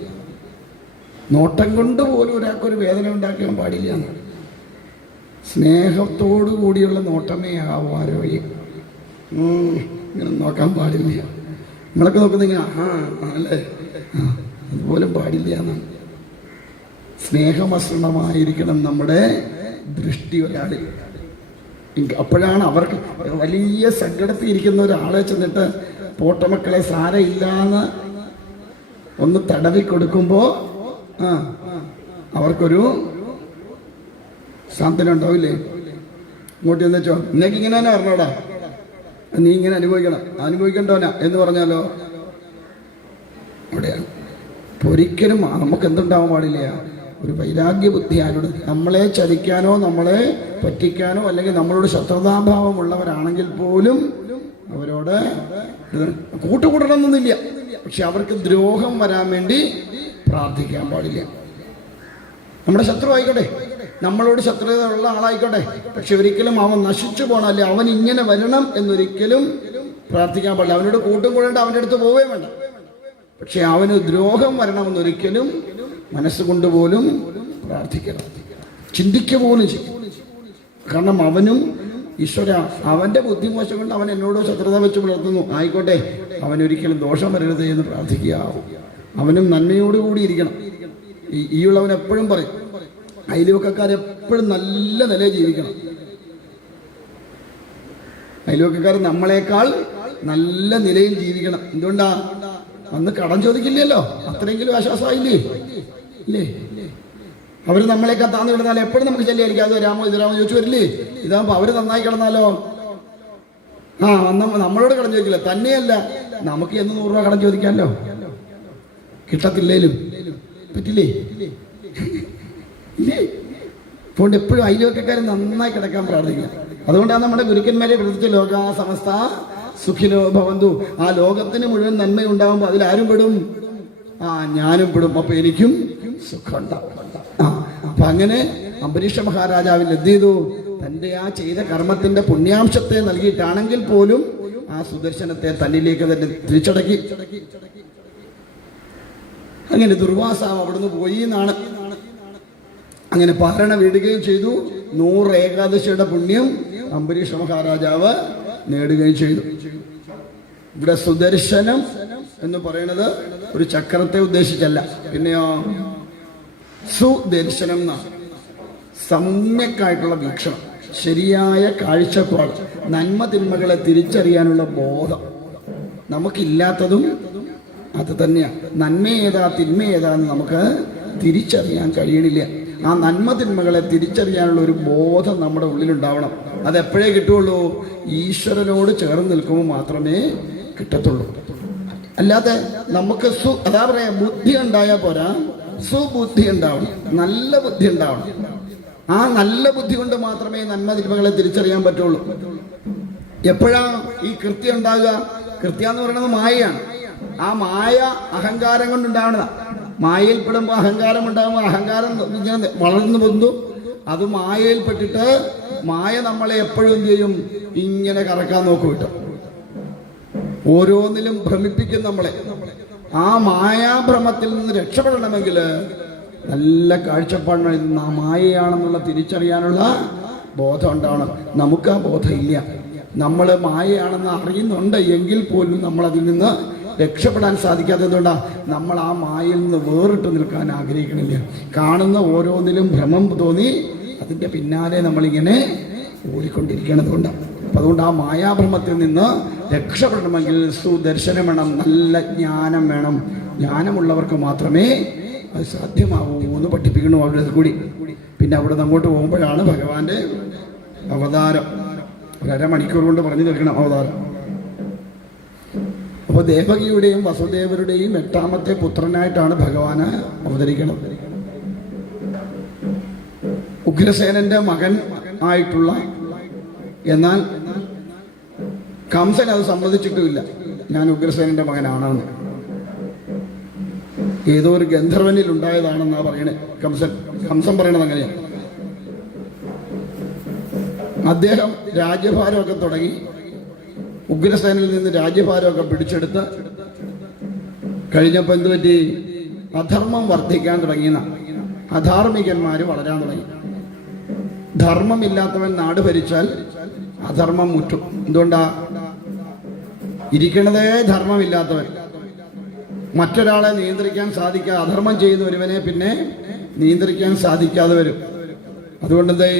നോട്ടം കൊണ്ട് പോലും ഒരാൾക്കൊരു വേദന ഉണ്ടാക്കാൻ പാടില്ല എന്നാണ്. സ്നേഹത്തോടു കൂടിയുള്ള നോട്ടമേ ആവാരോഗ്യം. ഇങ്ങനെ നോക്കാൻ പാടില്ല. നമ്മളൊക്കെ നോക്കുന്നെങ്കിൽ അല്ലേ, അതുപോലും പാടില്ല എന്നാണ്. സ്നേഹമസൃണമായിരിക്കണം നമ്മുടെ ദൃഷ്ടി ഒരാളിൽ. അപ്പോഴാണ് അവർക്ക് വലിയ സങ്കടത്തിൽ ഇരിക്കുന്ന ഒരാളെ ചെന്നിട്ട് പോട്ടമക്കളെ സാരമില്ലാന്ന് ഒന്ന് തടവി കൊടുക്കുമ്പോൾ അവർക്കൊരു സാന്ത്വനം ഉണ്ടാവില്ലേ? ഇങ്ങോട്ട് എന്ന് വെച്ചോ, നിനക്ക് ഇങ്ങനെ തന്നെ പറഞ്ഞോടാ, നീ ഇങ്ങനെ അനുഭവിക്കണ്ടോനാ എന്ന് പറഞ്ഞാലോ അവിടെയാണ്. അപ്പോൾ ഒരിക്കലും നമുക്ക് എന്തുണ്ടാവാൻ പാടില്ല, ഒരു വൈരാഗ്യ ബുദ്ധി ആരോട്. നമ്മളെ ചതിക്കാനോ നമ്മളെ പറ്റിക്കാനോ അല്ലെങ്കിൽ നമ്മളോട് ശത്രുതാഭാവമുള്ളവരാണെങ്കിൽ പോലും അവരോട് കൂട്ടുകൂടണമെന്നില്ല. പക്ഷെ അവർക്ക് ദ്രോഹം വരാൻ വേണ്ടി പ്രാർത്ഥിക്കാൻ പാടില്ല. നമ്മുടെ ശത്രു ആയിക്കോട്ടെ, നമ്മളോട് ശത്രുത ഉള്ള ആളായിക്കോട്ടെ, പക്ഷെ ഒരിക്കലും അവൻ നശിച്ചു പോകണം, അല്ലെ അവൻ ഇങ്ങനെ വരണം എന്നൊരിക്കലും പ്രാർത്ഥിക്കാൻ പാടില്ല. അവനോട് കൂട്ടും കൂടേണ്ട, അവൻ്റെ അടുത്ത് പോവേ വേണ്ട. പക്ഷെ അവന് ദ്രോഹം വരണമെന്നൊരിക്കലും മനസ്സുകൊണ്ട് പോലും പ്രാർത്ഥിക്കണം, ചിന്തിക്കുക പോലും ചെയ്യും. കാരണം അവനും ഈശ്വര അവൻ്റെ ബുദ്ധിമോശം കൊണ്ട് അവൻ എന്നോട് ശത്രുത വെച്ച് പുലർത്തുന്നു, ആയിക്കോട്ടെ, അവനൊരിക്കലും ദോഷം വരരുത് എന്ന് പ്രാർത്ഥിക്കുക. അവനും നന്മയോടുകൂടി ഇരിക്കണം. ഈ ഉള്ളവൻ എപ്പോഴും പറയും, അയൽവക്കക്കാരെപ്പോഴും നല്ല നിലയിൽ ജീവിക്കണം. അയൽവക്കക്കാർ നമ്മളെക്കാൾ നല്ല നിലയിൽ ജീവിക്കണം. എന്തുകൊണ്ടാ? അന്ന് കടം ചോദിക്കില്ലല്ലോ, അത്രയെങ്കിലും ആശ്വാസമായില്ലേ? ഇല്ലേ? അവർ നമ്മളെക്കാൾ താന്നു കിടന്നാൽ എപ്പോഴും നമുക്ക് ശല്യമായിരിക്കും. അത് രാമോ ഇത് രാമോ ചോദിച്ചു വരില്ലേ? ഇതാകുമ്പോൾ അവർ നന്നായി കിടന്നാലോ നമ്മളോട് കടം ചോദിക്കില്ല. തന്നെയല്ല, നമുക്ക് എന്ന് 100 രൂപ കടം ചോദിക്കാമല്ലോ, കിട്ടത്തില്ലേലും പറ്റില്ലേ? ഇല്ലേ? അതുകൊണ്ട് എപ്പോഴും അയൽവക്കക്കാരൻ നന്നായി കിടക്കാൻ പ്രാർത്ഥിക്കുക. അതുകൊണ്ടാണ് നമ്മുടെ ഗുരുക്കന്മാരെ പ്രവർത്തിച്ച ലോക സമസ്ത സുഖിനോ ഭവന്തു. ആ ലോകത്തിന് മുഴുവൻ നന്മയുണ്ടാകുമ്പോൾ അതിലാരും പെടും? ഞാനും പെടും. അപ്പൊ എനിക്കും സുഖം ഉണ്ടാവും. അപ്പൊ അങ്ങനെ അംബരീഷ മഹാരാജാവിൽ എന്ത് ചെയ്തു? തൻ്റെ ആ ചെയ്ത കർമ്മത്തിന്റെ പുണ്യാംശത്തെ നൽകിയിട്ടാണെങ്കിൽ പോലും ആ സുദർശനത്തെ തന്നിലേക്ക് തന്നെ തിരിച്ചടക്കി. അങ്ങനെ ദുർവാസാവ് അവിടുന്ന് പോയി എന്നാണ്. അങ്ങനെ പാരണ വീടുകയും ചെയ്തു. 100 ഏകാദശിയുടെ പുണ്യം അംബരീഷ മഹാരാജാവ് നേടുകയും ചെയ്തു. ഇവിടെ സുദർശനം എന്ന് പറയുന്നത് ഒരു ചക്രത്തെ ഉദ്ദേശിച്ചല്ല, പിന്നെയോ സുദർശനം എന്നാണ്. സമ്യക്കായിട്ടുള്ള വീക്ഷണം, ശരിയായ കാഴ്ചപ്പാട്, നന്മ തിന്മകളെ തിരിച്ചറിയാനുള്ള ബോധം. നമുക്കില്ലാത്തതും അത് തന്നെയാണ്. നന്മ ഏതാ തിന്മ ഏതാന്ന് നമുക്ക് തിരിച്ചറിയാൻ കഴിയണില്ല. ആ നന്മ തിന്മകളെ തിരിച്ചറിയാനുള്ള ഒരു ബോധം നമ്മുടെ ഉള്ളിലുണ്ടാവണം. അതെപ്പോഴേ കിട്ടുള്ളൂ? ഈശ്വരനോട് ചേർന്ന് നിൽക്കുമ്പോൾ മാത്രമേ കിട്ടത്തുള്ളൂ. അല്ലാതെ നമുക്ക് അതാ പറയാ, ബുദ്ധി ഉണ്ടായാൽ പോരാ, സുബുദ്ധി ഉണ്ടാവണം, നല്ല ബുദ്ധി ഉണ്ടാവണം. ആ നല്ല ബുദ്ധി കൊണ്ട് മാത്രമേ നന്മ തിന്മകളെ തിരിച്ചറിയാൻ പറ്റുള്ളൂ. എപ്പോഴാ ഈ കൃത്യം ഉണ്ടാകുക? കൃത്യം എന്ന് പറയുന്നത് മായയാണ്. ആ മായ അഹങ്കാരം കൊണ്ടുണ്ടാവണതാ. മായയിൽപ്പെടുമ്പോൾ അഹങ്കാരം ഉണ്ടാകുമ്പോൾ അഹങ്കാരം ഇങ്ങനെ വളർന്നു വന്നു. അത് മായയിൽപ്പെട്ടിട്ട് മായ നമ്മളെ എപ്പോഴും എന്ത് ചെയ്യും? ഇങ്ങനെ കറക്കാൻ നോക്കും കിട്ടും. ഓരോന്നിലും ഭ്രമിപ്പിക്കും നമ്മളെ. ആ മായാഭ്രമത്തിൽ നിന്ന് രക്ഷപ്പെടണമെങ്കിൽ നല്ല കാഴ്ചപ്പാടിന് മായയാണെന്നുള്ള തിരിച്ചറിയാനുള്ള ബോധം ഉണ്ടാവണം. നമുക്ക് ആ ബോധം ഇല്ല. നമ്മൾ മായയാണെന്ന് അറിയുന്നുണ്ട് എങ്കിൽ പോലും നമ്മളതിൽ നിന്ന് രക്ഷപ്പെടാൻ സാധിക്കാത്തതുകൊണ്ടാണ് നമ്മൾ ആ മായയിൽ നിന്ന് വേറിട്ട് നിൽക്കാൻ ആഗ്രഹിക്കണില്ല. കാണുന്ന ഓരോന്നിലും ഭ്രമം തോന്നി അതിൻ്റെ പിന്നാലെ നമ്മളിങ്ങനെ ഓടിക്കൊണ്ടിരിക്കണതുകൊണ്ടാണ്. അപ്പം അതുകൊണ്ട് ആ മായാഭ്രമത്തിൽ നിന്ന് രക്ഷപ്പെടണമെങ്കിൽ സുദർശനം വേണം, നല്ല ജ്ഞാനം വേണം. ജ്ഞാനമുള്ളവർക്ക് മാത്രമേ അത് സാധ്യമാവൂ എന്ന് പഠിപ്പിക്കണു അവിടെ കൂടി. പിന്നെ അവിടെ നിന്ന് അങ്ങോട്ട് പോകുമ്പോഴാണ് ഭഗവാന്റെ അവതാരം. 1.5 മണിക്കൂർ കൊണ്ട് പറഞ്ഞു തീർക്കണം അവതാരം. അപ്പോൾ ദേവകിയുടെയും വസുദേവരുടെയും 8ാമത്തെ പുത്രനായിട്ടാണ് ഭഗവാന് അവതരിക്കുന്നത്. ഉഗ്രസേനന്റെ മകൻ ആയിട്ടുള്ള, എന്നാൽ കംസൻ അത് സമ്മതിച്ചിട്ടുമില്ല, ഞാൻ ഉഗ്രസേനന്റെ മകനാണെന്ന്. ഏതോ ഒരു ഗന്ധർവനിൽ ഉണ്ടായതാണെന്നാ പറയണേ കംസൻ പറയണത് അങ്ങനെയാണ്. അദ്ദേഹം രാജ്യഭാരമൊക്കെ തുടങ്ങി, ഉഗ്രസേനയിൽ നിന്ന് രാജ്യഭാരമൊക്കെ പിടിച്ചെടുത്ത് കഴിഞ്ഞപ്പോൾ എന്തു പറ്റി? അധർമ്മം വർദ്ധിക്കാൻ തുടങ്ങിയെന്ന, അധാർമികന്മാർ വളരാൻ തുടങ്ങി. ധർമ്മമില്ലാത്തവൻ നാട് ഭരിച്ചാൽ അധർമ്മം മുറ്റും. എന്തുകൊണ്ടാ? ഇരിക്കണതേ ധർമ്മമില്ലാത്തവൻ, മറ്റൊരാളെ നിയന്ത്രിക്കാൻ സാധിക്കാതെ അധർമ്മം ചെയ്യുന്ന ഒരുവനെ പിന്നെ നിയന്ത്രിക്കാൻ സാധിക്കാതെ വരും. അതുകൊണ്ടെന്തേ?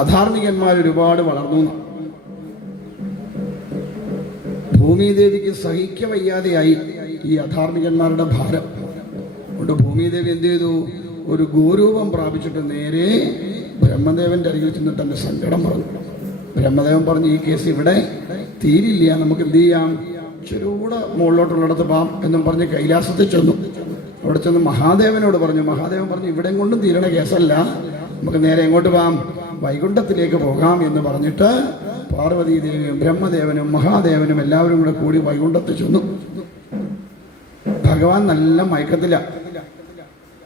അധാർമികന്മാർ ഒരുപാട് വളർന്നു. ഭൂമിദേവിക്ക് സഹിക്കവയ്യാതെയായി ഈ അധാർമികന്മാരുടെ ഭാരം. അതുകൊണ്ട് ഭൂമിദേവി എന്ത് ചെയ്തു? ഒരു ഗോരൂപം പ്രാപിച്ചിട്ട് നേരെ ബ്രഹ്മദേവന്റെ അരികിൽ ചെന്നിട്ട് എൻ്റെ സങ്കടം പറഞ്ഞു. ബ്രഹ്മദേവൻ പറഞ്ഞു, ഈ കേസ് ഇവിടെ തീരില്ല, നമുക്ക് എന്ത് ചെയ്യാം, ചെറുകൂടെ മുകളിലോട്ടുള്ളിടത്ത് പോകാം എന്നും പറഞ്ഞ് കൈലാസത്തിൽ ചെന്നു. അവിടെ ചെന്ന് മഹാദേവനോട് പറഞ്ഞു. മഹാദേവൻ പറഞ്ഞു, ഇവിടെ കൊണ്ടും തീരണ കേസല്ല, നമുക്ക് നേരെ എങ്ങോട്ട് പോകാം, വൈകുണ്ഠത്തിലേക്ക് പോകാം എന്ന് പറഞ്ഞിട്ട് പാർവതീദേവിയും ബ്രഹ്മദേവനും മഹാദേവനും എല്ലാവരും കൂടെ കൂടി വൈകുണ്ഠത്തിൽ ചെന്നു. ഭഗവാൻ നല്ല മയക്കത്തില.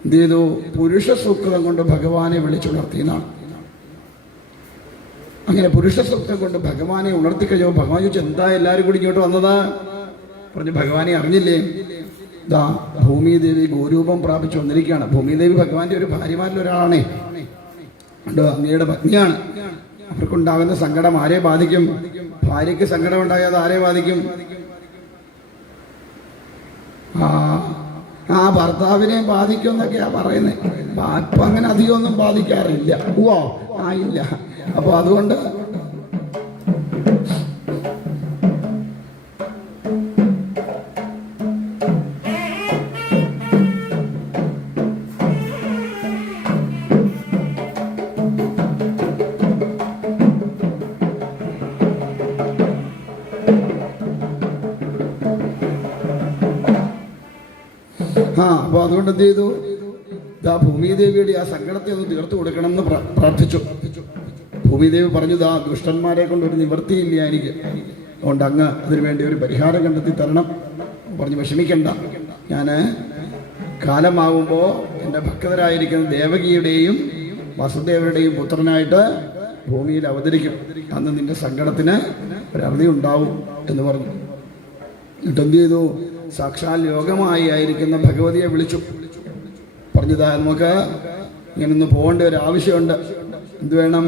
എന്ത് ചെയ്തു? പുരുഷ സൂക്തം കൊണ്ട് ഭഗവാനെ വിളിച്ചുണർത്തിയെന്നാണ്. അങ്ങനെ പുരുഷ സൂക്തം കൊണ്ട് ഭഗവാനെ ഉണർത്തി കഴിയുമ്പോൾ ഭഗവാൻ ചോദിച്ചു, എന്താ എല്ലാവരും കൂടി ഇങ്ങോട്ട് വന്നതാ? പറഞ്ഞു, ഭഗവാനെ അറിഞ്ഞില്ലേ, ഇതാ ഭൂമിദേവി ഗോരൂപം പ്രാപിച്ചു വന്നിരിക്കുകയാണ്. ഭൂമിദേവി ഭഗവാന്റെ ഒരു ഭാര്യമാരിൽ ഒരാളാണേ, കണ്ടോ, അങ്ങയുടെ പത്നിയാണ്. അവർക്കുണ്ടാകുന്ന സങ്കടം ആരെ ബാധിക്കും? ഭാര്യയ്ക്ക് സങ്കടം ഉണ്ടായാൽ ആരെ ബാധിക്കും? ആ ഭർത്താവിനെ ബാധിക്കും എന്നൊക്കെയാ പറയുന്നത്. ഇപ്പം അങ്ങനെ അധികമൊന്നും ബാധിക്കാറില്ല. ഇല്ല. അപ്പൊ അതുകൊണ്ട് അപ്പൊ അതുകൊണ്ട് എന്ത് ചെയ്തു? ഭൂമിദേവിയുടെ ആ സങ്കടത്തെ ഒന്ന് തീർത്തു കൊടുക്കണം എന്ന് പ്രാർത്ഥിച്ചു. ഭൂമിദേവി പറഞ്ഞു, ദുഷ്ടന്മാരെ കൊണ്ട് ഒരു നിവൃത്തിയില്ല എനിക്ക്, അതുകൊണ്ട് അങ്ങ് അതിനുവേണ്ടി ഒരു പരിഹാരം കണ്ടെത്തി തരണം. പറഞ്ഞു, വിഷമിക്കണ്ട, ഞാൻ കാലമാകുമ്പോൾ എൻ്റെ ഭക്തരായിരിക്കുന്ന ദേവകിയുടെയും വസുദേവരുടെയും പുത്രനായിട്ട് ഭൂമിയിൽ അവതരിക്കും, അന്ന് നിന്റെ സങ്കടത്തിന് ഒരറുതി ഉണ്ടാവും എന്ന് പറഞ്ഞു. എന്നിട്ട് എന്ത് ചെയ്തു? സാക്ഷാൽ യോഗമായി ആയിരിക്കുന്ന ഭഗവതിയെ വിളിച്ചു. പറഞ്ഞതാ, നമുക്ക് ഇങ്ങനൊന്ന് പോകേണ്ട ഒരു ആവശ്യമുണ്ട്, എന്ത് വേണം,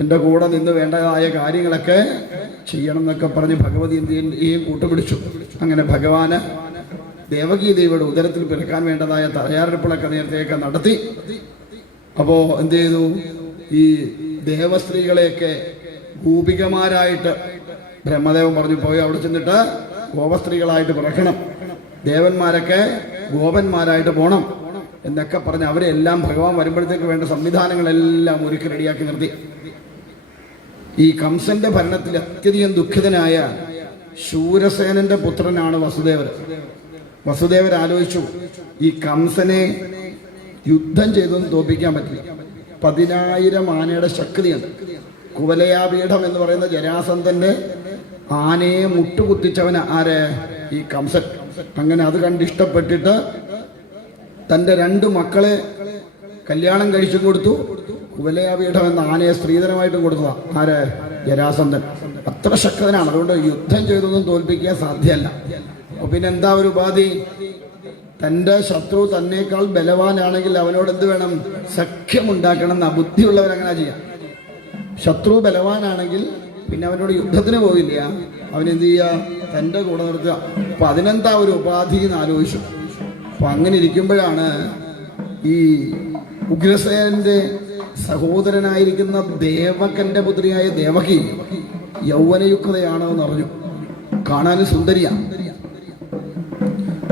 എൻ്റെ കൂടെ നിന്ന് വേണ്ടതായ കാര്യങ്ങളൊക്കെ ചെയ്യണം എന്നൊക്കെ പറഞ്ഞ് ഭഗവതി എന്തിയും കൂട്ടുപിടിച്ചു. അങ്ങനെ ഭഗവാന് ദേവകീ ദേവിയുടെ ഉദരത്തിൽ പിറക്കാൻ വേണ്ടതായ തയ്യാറെടുപ്പുകളൊക്കെ നേരത്തെയൊക്കെ നടത്തി. അപ്പോൾ എന്ത് ചെയ്തു? ഈ ദേവസ്ത്രീകളെയൊക്കെ ഗോപികമാരായിട്ട് ബ്രഹ്മദേവൻ പറഞ്ഞു, പോയി അവിടെ ചെന്നിട്ട് ഗോപസ്ത്രീകളായിട്ട് പിറക്കണം, ദേവന്മാരൊക്കെ ഗോപന്മാരായിട്ട് പോകണം എന്നൊക്കെ പറഞ്ഞ് അവരെല്ലാം ഭഗവാൻ വരുമ്പോഴത്തേക്ക് വേണ്ട സംവിധാനങ്ങളെല്ലാം ഒരുക്കി റെഡിയാക്കി നിർത്തി. ഈ കംസന്റെ ഭരണത്തിൽ അത്യധികം ദുഃഖിതനായ ശൂരസേനന്റെ പുത്രനാണ് വസുദേവർ. വസുദേവർ ആലോചിച്ചു, ഈ കംസനെ യുദ്ധം ചെയ്തൊന്നും തോൽപ്പിക്കാൻ പറ്റില്ല. 10,000 ആനയുടെ ശക്തിയുണ്ട്. കുവലയാപീഠം എന്ന് പറയുന്ന ജരാസന്ധന്റെ ആനയെ മുട്ടുകുത്തിച്ചവന് ആര്? ഈ കംസൻ. അങ്ങനെ അത് കണ്ടിഷ്ടപ്പെട്ടിട്ട് തൻ്റെ 2 മക്കളെ കല്യാണം കഴിച്ചു കൊടുത്തു. കുവലയാപീഠം എന്ന ആനയെ സ്ത്രീധനമായിട്ടും കൊടുത്തതാ ആര്? ജരാസന്ധൻ. അത്ര ശക്തനാണ്. അതുകൊണ്ട് യുദ്ധം ചെയ്തൊന്നും തോൽപ്പിക്കാൻ സാധ്യമല്ല. അപ്പൊ പിന്നെ എന്താ ഒരു ഉപാധി? തൻ്റെ ശത്രു തന്നേക്കാൾ ബലവാനാണെങ്കിൽ അവനോട് എന്ത് വേണം? സഖ്യമുണ്ടാക്കണം എന്ന ബുദ്ധിയുള്ളവരങ്ങനെ ചെയ്യാം. ശത്രു ബലവാനാണെങ്കിൽ പിന്നെ അവനോട് യുദ്ധത്തിന് പോയില്ല, അവനെന്ത് ചെയ്യുക? തൻ്റെ കൂടെ നിർത്തുക. അപ്പൊ അതിനെന്താ ഒരു ഉപാധി എന്ന് ആലോചിച്ചു. അപ്പൊ അങ്ങനെ ഇരിക്കുമ്പോഴാണ് ഈ ഉഗ്രസേനന്റെ സഹോദരനായിരിക്കുന്ന ദേവകന്റെ പുത്രിയായ ദേവകി യൗവനയുക്തയാണോ എന്നറിഞ്ഞു. കാണാനും സുന്ദരിയാണ്.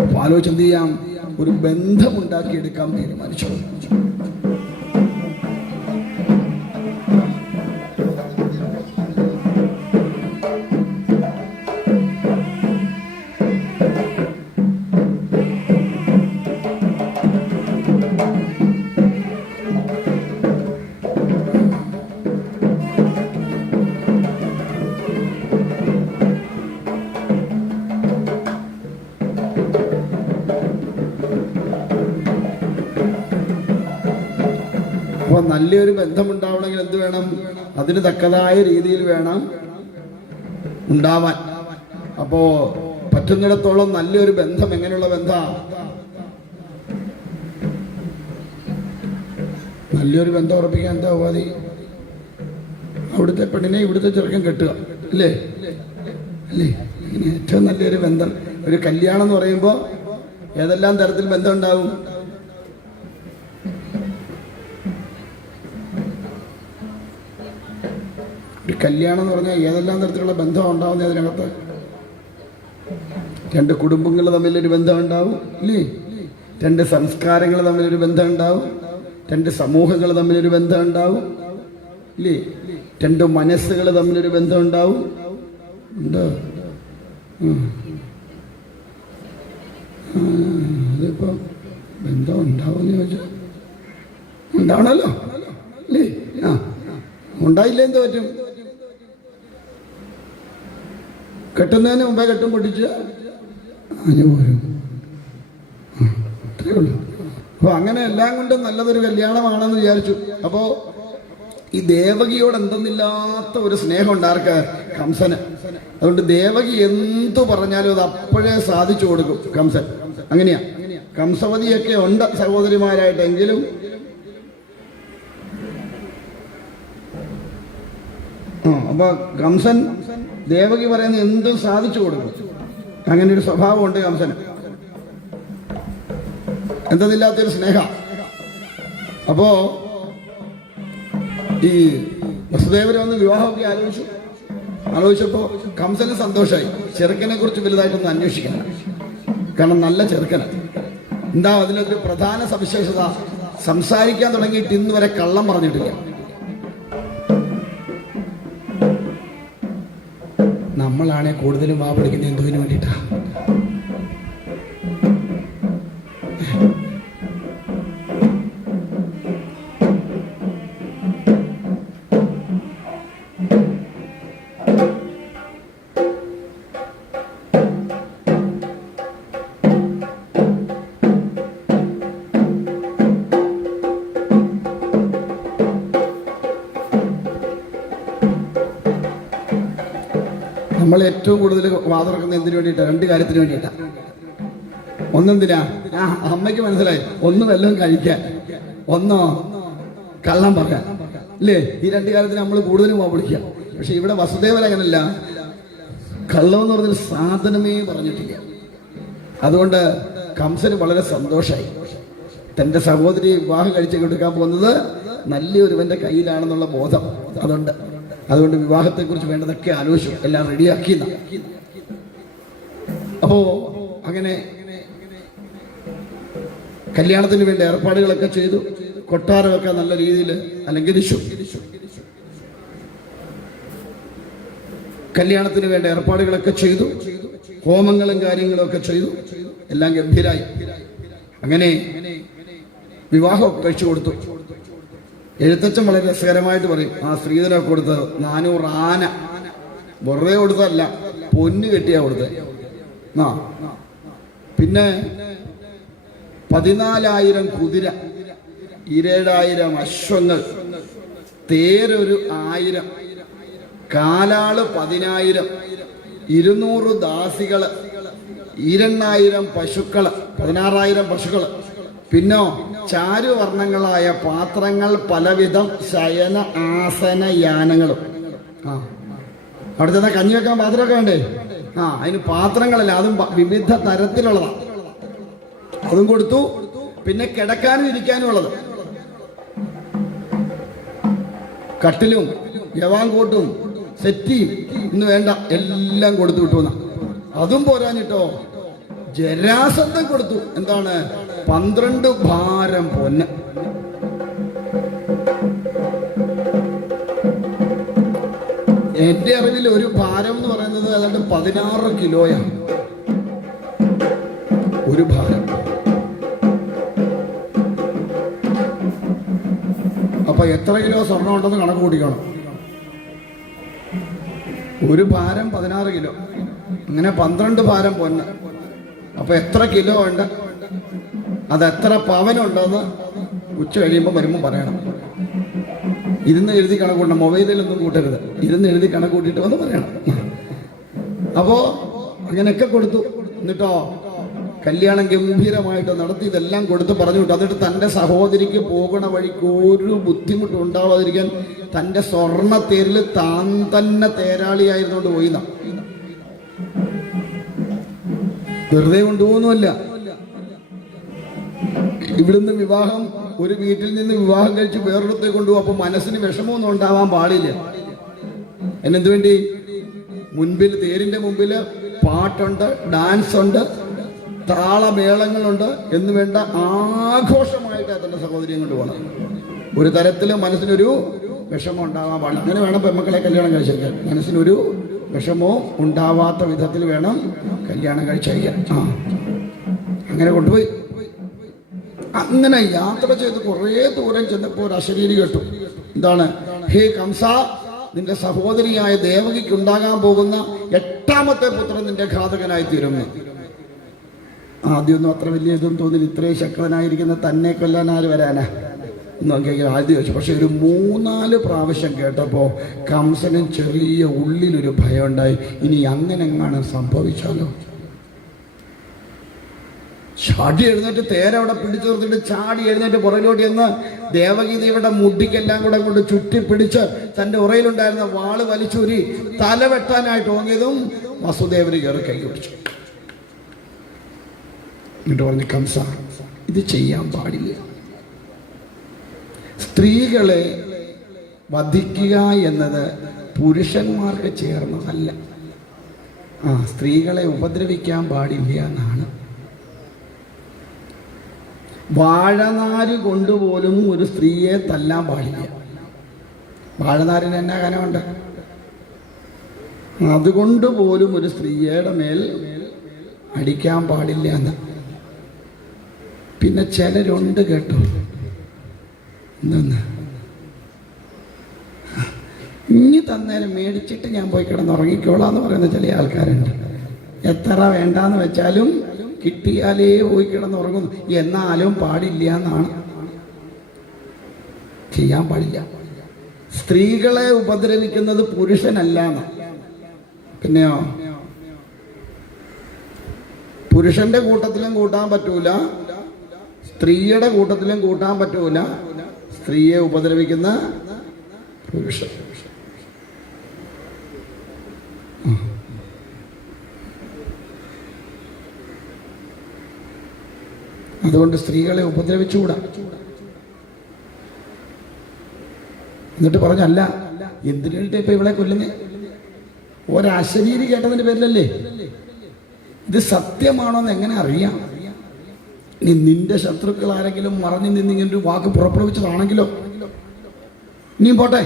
അപ്പൊ ആലോചിച്ച് എന്ത് ചെയ്യാം? ഒരു ബന്ധമുണ്ടാക്കിയെടുക്കാൻ തീരുമാനിച്ചു. നല്ലൊരു ബന്ധമുണ്ടാവണമെങ്കിൽ എന്ത് വേണം? അതിന് തക്കതായ രീതിയിൽ വേണം ഉണ്ടാവാൻ. അപ്പോ പറ്റുന്നിടത്തോളം നല്ലൊരു ബന്ധം എങ്ങനെയുള്ള ബന്ധമാണ്? നല്ലൊരു ബന്ധം ഉറപ്പിക്കാൻ എന്താ ഉപാധി? അവിടുത്തെ പെണ്ണിനെ ഇവിടുത്തെ ചെറുക്കൻ കെട്ടുക, അല്ലേ? അല്ലേ? ഇങ്ങനെ ഏറ്റവും നല്ലൊരു ബന്ധം. ഒരു കല്യാണം എന്ന് പറയുമ്പോൾ ഏതെല്ലാം തരത്തിൽ ബന്ധം ഉണ്ടാവും? ഒരു കല്യാണം എന്ന് പറഞ്ഞാൽ ഏതെല്ലാം തരത്തിലുള്ള ബന്ധം ഉണ്ടാവുന്നത് അതിനകത്ത്? രണ്ട് കുടുംബങ്ങൾ തമ്മിലൊരു ബന്ധം ഉണ്ടാവും, ഇല്ലേ? രണ്ട് സംസ്കാരങ്ങൾ തമ്മിലൊരു ബന്ധം ഉണ്ടാവും, രണ്ട് സമൂഹങ്ങൾ തമ്മിലൊരു ബന്ധം ഉണ്ടാവും, ഇല്ലേ? രണ്ട് മനസ്സുകൾ തമ്മിലൊരു ബന്ധം ഉണ്ടാവും. ഉണ്ടോ? അതിപ്പോ ബന്ധം ഉണ്ടാവുമെന്ന് ചോദിച്ചാൽ ഉണ്ടാവണല്ലോ, അല്ലേ? ആ, ഉണ്ടായില്ല എന്ത് പറ്റും? കെട്ടുന്നതിന് മുമ്പേ കെട്ടും പൊട്ടിച്ച് അനുഭവം. അത്രയേ ഉള്ളൂ. അപ്പോൾ അങ്ങനെ എല്ലാം കൊണ്ടും നല്ലതൊരു കല്യാണമാണെന്ന് വിചാരിച്ചു. അപ്പോൾ ഈ ദേവകിയോട് എന്തെന്നില്ലാത്ത ഒരു സ്നേഹം ഉണ്ടാർക്ക് കംസന്. അതുകൊണ്ട് ദേവകി എന്തു പറഞ്ഞാലും അത് അപ്പോഴേ സാധിച്ചു കൊടുക്കും കംസൻ. അങ്ങനെയാ. കംസവതിയൊക്കെ ഉണ്ട് സഹോദരിമാരായിട്ടെങ്കിലും അപ്പൊ കംസൻ ദേവകി പറയുന്ന എന്തും സാധിച്ചു കൊടുക്കും. അങ്ങനെ ഒരു സ്വഭാവമുണ്ട് കംസന്. എന്തെന്നില്ലാത്തൊരു സ്നേഹ. അപ്പോ ഈ വസുദേവരെ വന്ന് വിവാഹമൊക്കെ ആലോചിച്ചപ്പോ കംസന് സന്തോഷമായി. ചെറുക്കനെ കുറിച്ച് വലുതായിട്ടൊന്നും അന്വേഷിക്കണം, കാരണം നല്ല ചെറുക്കന്. എന്താ അതിലൊരു പ്രധാന സവിശേഷത? സംസാരിക്കാൻ തുടങ്ങിയിട്ട് ഇന്ന് വരെ കള്ളം പറഞ്ഞിട്ടില്ല. നമ്മളാണെ കൂടുതലും വാ പിടിക്കുന്നത് എന്തിനു വേണ്ടിയിട്ടാ? നമ്മൾ ഏറ്റവും കൂടുതൽ വാതുറക്കുന്നത് എന്തിനു വേണ്ടിയിട്ടാണ്? രണ്ട് കാര്യത്തിന് വേണ്ടിയിട്ടാണ്. ഒന്നെന്തിനാ? അമ്മയ്ക്ക് മനസ്സിലായി, ഒന്ന് വല്ലതും കഴിക്കാൻ, ഒന്നോ കള്ളം പറയാൻ, അല്ലേ? ഈ രണ്ട് കാര്യത്തിന് നമ്മൾ കൂടുതലും വിളിക്കുക. പക്ഷെ ഇവിടെ വസുദേവൻ അങ്ങനല്ല. കള്ളം എന്ന് പറഞ്ഞൊരു സാധനമേ പറഞ്ഞിട്ടില്ല. അതുകൊണ്ട് കംസന് വളരെ സന്തോഷമായി. തൻ്റെ സഹോദരി വിവാഹം കഴിച്ച് കൊടുക്കാൻ പോകുന്നത് നല്ലൊരുവന്റെ കയ്യിലാണെന്നുള്ള ബോധം അതുകൊണ്ട് വിവാഹത്തെക്കുറിച്ച് വേണ്ടതൊക്കെ ആലോചിച്ചു, എല്ലാം റെഡിയാക്കി. അപ്പോ അങ്ങനെ കല്യാണത്തിന് വേണ്ട ഏർപ്പാടുകളൊക്കെ ചെയ്തു. കൊട്ടാരമൊക്കെ നല്ല രീതിയിൽ അലങ്കരിച്ചു. കല്യാണത്തിന് വേണ്ട ഏർപ്പാടുകളൊക്കെ ചെയ്തു. ഹോമങ്ങളും കാര്യങ്ങളും ഒക്കെ ചെയ്തു. എല്ലാം ഗംഭീരായി. അങ്ങനെ വിവാഹമൊക്കെ കഴിച്ചു കൊടുത്തു. എഴുത്തച്ഛൻ വളരെ രസകരമായിട്ട് പറയും, ആ സ്ത്രീധനമൊക്കെ കൊടുത്തത് 400 ആന വെറുതെ കൊടുത്തതല്ല, പൊന്ന് കെട്ടിയാ കൊടുത്തത്. പിന്നെ 14,000 കുതിര, 27,000 അശ്വങ്ങൾ, തേരൊരു 1000, കാലാള് 10,000, 200 ദാസികള്, 2,000 പശുക്കള്, 16,000 പശുക്കള്. പിന്നോ ചാരുവർണ്ണങ്ങളായ പാത്രങ്ങൾ, പലവിധം ശയന ആസന യാനങ്ങളും. അവിടെ ചെന്നാൽ കഞ്ഞി വെക്കാൻ പാത്രമൊക്കെ വേണ്ടേ? അതിന് പാത്രങ്ങളല്ല, അതും വിവിധ തരത്തിലുള്ളതാണ്. അതും കൊടുത്തു. പിന്നെ കിടക്കാനും ഇരിക്കാനും ഉള്ളത്, കട്ടിലും യവാങ്കോട്ടും സെറ്റിയും ഇന്ന് വേണ്ട എല്ലാം കൊടുത്തു വിട്ടു. അതും പോരാഞ്ഞിട്ടോ ജരാസന്ധം കൊടുത്തു. എന്താണ്? 12 ഭാരം പൊന്ന്. എന്റെ അറിവിൽ ഒരു ഭാരം എന്ന് പറയുന്നത് ഏതാണ്ട് 16 കിലോയാണ് ഒരു ഭാരം. അപ്പൊ എത്ര കിലോ സ്വർണം ഉണ്ടെന്ന് കണക്ക് കൂട്ടിക്കണം. ഒരു ഭാരം 16 കിലോ, അങ്ങനെ 12 ഭാരം പൊന്ന്. അപ്പൊ എത്ര കിലോ ഉണ്ട്, അത് എത്ര പവനുണ്ടെന്ന് ഉച്ച കഴിയുമ്പോൾ വരുമ്പോൾ പറയണം. ഇരുന്ന് എഴുതി കണക്കൂട്ടണം, മൊബൈലിലൊന്നും കൂട്ടരുത്. ഇരുന്ന് എഴുതി കണക്കൂട്ടിയിട്ട് വന്ന് പറയണം. അപ്പോൾ അങ്ങനെയൊക്കെ കൊടുത്തു. എന്നിട്ടോ കല്യാണം ഗംഭീരമായിട്ട് നടത്തി, ഇതെല്ലാം കൊടുത്ത് പറഞ്ഞു വിട്ടു. എന്നിട്ട് തൻ്റെ സഹോദരിക്ക് പോകുന്ന വഴിക്ക് ഒരു ബുദ്ധിമുട്ടും ഉണ്ടാവാതിരിക്കാൻ തൻ്റെ സ്വർണ്ണ തേരിൽ താൻ തന്നെ തേരാളിയായിരുന്നുകൊണ്ട് പോയിന്ന. വെറുതെ കൊണ്ടുപോകുന്നുമല്ല. ഇവിടുന്ന് വിവാഹം, ഒരു വീട്ടിൽ നിന്ന് വിവാഹം കഴിച്ച് വേറൊരിടത്തേക്ക് കൊണ്ടുപോകും. അപ്പൊ മനസ്സിന് വിഷമമൊന്നും ഉണ്ടാവാൻ പാടില്ല. എന്നെന്തു വേണ്ടി? മുൻപിൽ, തേരിന്റെ മുമ്പില് പാട്ടുണ്ട്, ഡാൻസ് ഉണ്ട്, താളമേളങ്ങളുണ്ട് എന്ന് വേണ്ട ആഘോഷമായിട്ട് തന്റെ സഹോദരിയും കൊണ്ട് പോകണം. ഒരു തരത്തിലും മനസ്സിനൊരു വിഷമം ഉണ്ടാവാൻ പാടില്ല. അങ്ങനെ വേണം പെൺമക്കളെ കല്യാണം കഴിച്ചേക്കാൻ. മനസ്സിനൊരു വിഷമവും ഉണ്ടാവാത്ത വിധത്തിൽ വേണം കല്യാണം കഴിച്ചയക്കാൻ. അങ്ങനെ കൊണ്ടുപോയി. അങ്ങനെ യാത്ര ചെയ്ത് കുറേ ദൂരം ചെന്നപ്പോൾ ഒരു അശരീരി കേട്ടു. എന്താണ്? ഹേ കംസ, നിന്റെ സഹോദരിയായ ദേവകിക്ക് ഉണ്ടാകാൻ പോകുന്ന 8ാമത്തെ പുത്രൻ നിന്റെ ഘാതകനായി തീരുന്നു. ആദ്യമൊന്നും അത്ര വലിയ ഇതൊന്നും തോന്നില്ല. ഇത്രയും ശക്തനായിരിക്കുന്ന തന്നെ കൊല്ലാൻ ആര് വരാനാ നോക്കിയാൽ ആദ്യം ചോദിച്ചു. പക്ഷെ ഒരു 3-4 പ്രാവശ്യം കേട്ടപ്പോൾ കംസനും ചെറിയ ഉള്ളിലൊരു ഭയം ഉണ്ടായി. ഇനി അങ്ങനെ എങ്ങാനും സംഭവിച്ചാലോ? ചാടി എഴുന്നേറ്റ് തേരവിടെ പിടിച്ചു നിർത്തിയിട്ട് ചാടി എഴുന്നേറ്റ് പുറകിലോട്ട് എന്ന് ദേവകി ദേവിയുടെ മുടിക്കെല്ലാം കൂടെ കൊണ്ട് ചുറ്റിപ്പിടിച്ച് തൻ്റെ ഉറയിലുണ്ടായിരുന്ന വാള് വലിച്ചൂരി തല വെട്ടാനായിട്ട് ഓങ്ങിയതും വസുദേവന് കയറി കൈ പിടിച്ചു. എന്നിട്ട് പറഞ്ഞു, കംസ, ഇത് ചെയ്യാൻ പാടില്ല. സ്ത്രീകളെ വധിക്കുക എന്നത് പുരുഷന്മാർക്ക് ചേർന്നതല്ല. സ്ത്രീകളെ ഉപദ്രവിക്കാൻ പാടില്ല എന്നാണ്. വാഴനാര് കൊണ്ടുപോലും ഒരു സ്ത്രീയെ തല്ലാൻ പാടില്ല. വാഴനാരിന് എന്നാ കനമുണ്ട്? അതുകൊണ്ട് പോലും ഒരു സ്ത്രീയുടെ മേൽ അടിക്കാൻ പാടില്ല എന്ന്. പിന്നെ ചിലരുണ്ട് കേട്ടോ, എന്തെന്ന് ഇനി തന്നേരം മേടിച്ചിട്ട് ഞാൻ പോയി കിടന്നുറങ്ങിക്കോളാന്ന് പറയുന്ന ചില ആൾക്കാരുണ്ട്. എത്ര വേണ്ടാന്ന് വെച്ചാലും കിട്ടിയാലേ പോയി കിടന്നുറങ്ങുന്നു. എന്നാലും പാടില്ല എന്നാണ്. ചെയ്യാൻ പാടില്ല. സ്ത്രീകളെ ഉപദ്രവിക്കുന്നത് പുരുഷനല്ല എന്ന്. പിന്നെയോ, പുരുഷന്റെ കൂട്ടത്തിലും കൂട്ടാൻ പറ്റൂല, സ്ത്രീയുടെ കൂട്ടത്തിലും കൂട്ടാൻ പറ്റൂല സ്ത്രീയെ ഉപദ്രവിക്കുന്ന പുരുഷൻ. അതുകൊണ്ട് സ്ത്രീകളെ ഉപദ്രവിച്ചുകൂടാ. എന്നിട്ട് പറഞ്ഞല്ല, എന്തിനായിട്ട് ഇപ്പൊ ഇവളെ കൊല്ലുന്നേ? ഒരശരീരി കേട്ടതിന്റെ പേരിലല്ലേ? ഇത് സത്യമാണോന്ന് എങ്ങനെ അറിയാം? ഇനി നിന്റെ ശത്രുക്കൾ ആരെങ്കിലും മറഞ്ഞു നിന്നിങ്ങനെ ഒരു വാക്ക് പുറപ്പെടുവിച്ചതാണെങ്കിലോ? ഇനിയും പോട്ടെ,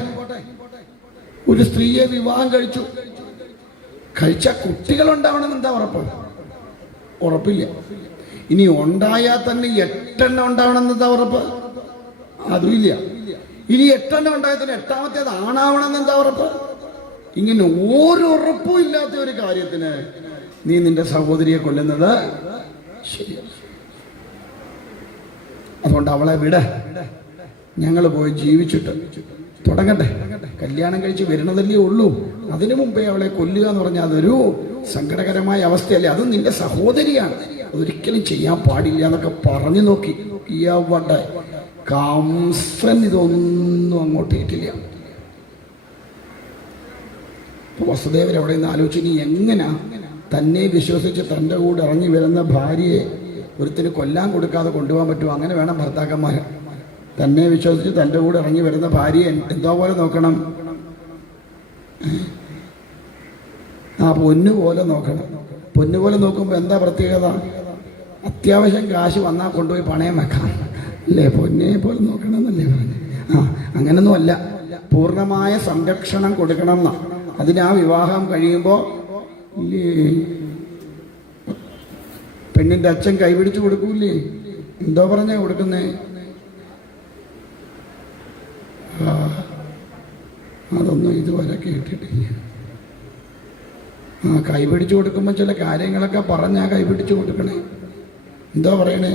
ഒരു സ്ത്രീയെ വിവാഹം കഴിച്ച കുട്ടികൾ ഉണ്ടാവണമെന്ന് എന്താ ഉറപ്പ്? ഉറപ്പില്ല. ഇനി ഉണ്ടായാൽ തന്നെ 8 എണ്ണം ഉണ്ടാവണമെന്ന് എന്താ ഉറപ്പ്? അതുമില്ല. ഇനി 8 എണ്ണം ഉണ്ടായാൽ തന്നെ 8ാമത്തേത് ആണാവണമെന്ന് എന്താ ഉറപ്പ്? ഇങ്ങനെ ഓരുറപ്പും ഇല്ലാത്ത ഒരു കാര്യത്തിന് നീ നിന്റെ സഹോദരിയെ കൊല്ലുന്നത് ശരിയല്ല. അതുകൊണ്ട് അവളെ വിട, ഞങ്ങൾ പോയി ജീവിച്ചിട്ട് തുടങ്ങട്ടെ. കല്യാണം കഴിച്ച് വരുന്നതല്ലേ ഉള്ളൂ. അതിനു മുമ്പേ അവളെ കൊല്ലുക എന്ന് പറഞ്ഞാൽ അതൊരു സങ്കടകരമായ അവസ്ഥയല്ലേ? അതും നിന്റെ സഹോദരിയാണ്, ഒരിക്കലും ചെയ്യാൻ പാടില്ല എന്നൊക്കെ പറഞ്ഞു നോക്കി. എവിടെ കംസൻ ഇതൊന്നും അങ്ങോട്ട് ഏറ്റില്ല. വസുദേവൻ എവിടെ നിന്ന് ആലോചിച്ച്, നീ എങ്ങനെ തന്നെ വിശ്വസിച്ച് തൻ്റെ കൂടെ ഇറങ്ങി വരുന്ന ഭാര്യയെ ഒരുത്തിന് കൊല്ലാൻ കൊടുക്കാതെ കൊണ്ടുപോകാൻ പറ്റുമോ? അങ്ങനെ വേണം ഭർത്താക്കന്മാർ. തന്നെ വിശ്വസിച്ച് തൻ്റെ കൂടെ ഇറങ്ങി വരുന്ന ഭാര്യയെ എന്തോ പോലെ നോക്കണം, പൊന്നുപോലെ നോക്കണം. പൊന്നുപോലെ നോക്കുമ്പോൾ എന്താ പ്രത്യേകത? അത്യാവശ്യം കാശ് വന്നാൽ കൊണ്ടുപോയി പണയം വെക്കാം അല്ലേ? പൊന്നെ പോലെ നോക്കണം എന്നല്ലേ പറഞ്ഞു. അങ്ങനൊന്നും അല്ല, പൂർണ്ണമായ സംരക്ഷണം കൊടുക്കണം എന്നാ. അതിന് ആ വിവാഹം കഴിയുമ്പോൾ പെണ്ണിൻ്റെ അച്ഛൻ കൈപിടിച്ച് കൊടുക്കൂലേ? എന്തോ പറഞ്ഞാ കൊടുക്കുന്നേ? അതൊന്നും ഇതുവരെ കേട്ടിട്ടില്ല. കൈപിടിച്ചു കൊടുക്കുമ്പോൾ ചില കാര്യങ്ങളൊക്കെ പറഞ്ഞാൽ കൈപിടിച്ചു കൊടുക്കണേ. എന്തോ പറയണേ?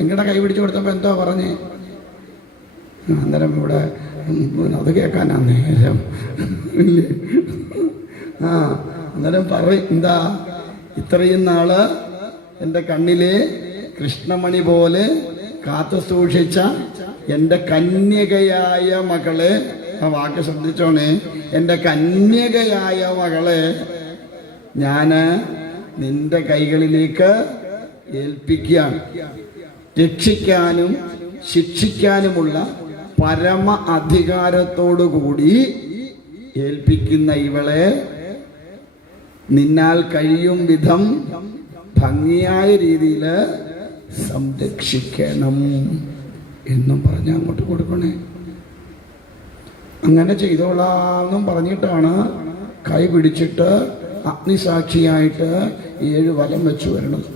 നിങ്ങളുടെ കൈപിടിച്ചു കൊടുത്തപ്പോൾ എന്തോ പറഞ്ഞേ? അന്നേരം ഇവിടെ അത് കേൾക്കാനാ നേരം ഇല്ലേ? അന്നേരം പറയും, എന്താ ഇത്രയും നാള് എൻ്റെ കണ്ണിലെ കൃഷ്ണമണി പോലെ കാത്തു സൂക്ഷിച്ച എൻ്റെ കന്യകയായ മകളെ, ആ വാക്ക് ശ്രദ്ധിച്ചോണേ, എൻ്റെ കന്യകയായ മകളെ ഞാന് നിന്റെ കൈകളിലേക്ക് ഏൽപ്പിക്കുകയാണ്. രക്ഷിക്കാനും ശിക്ഷിക്കാനുമുള്ള പരമ അധികാരത്തോടുകൂടി ഏൽപ്പിക്കുന്ന ഇവളെ നിന്നാൽ കഴിയും വിധം ഭംഗിയായ രീതിയിൽ സംരക്ഷിക്കണം എന്നും പറഞ്ഞ് അങ്ങോട്ട് കൊടുക്കണേ. അങ്ങനെ ചെയ്തോളാന്നും പറഞ്ഞിട്ടാണ് കൈ പിടിച്ചിട്ട് അഗ്നിസാക്ഷിയായിട്ട് 7 വലം വെച്ച് വരണത്.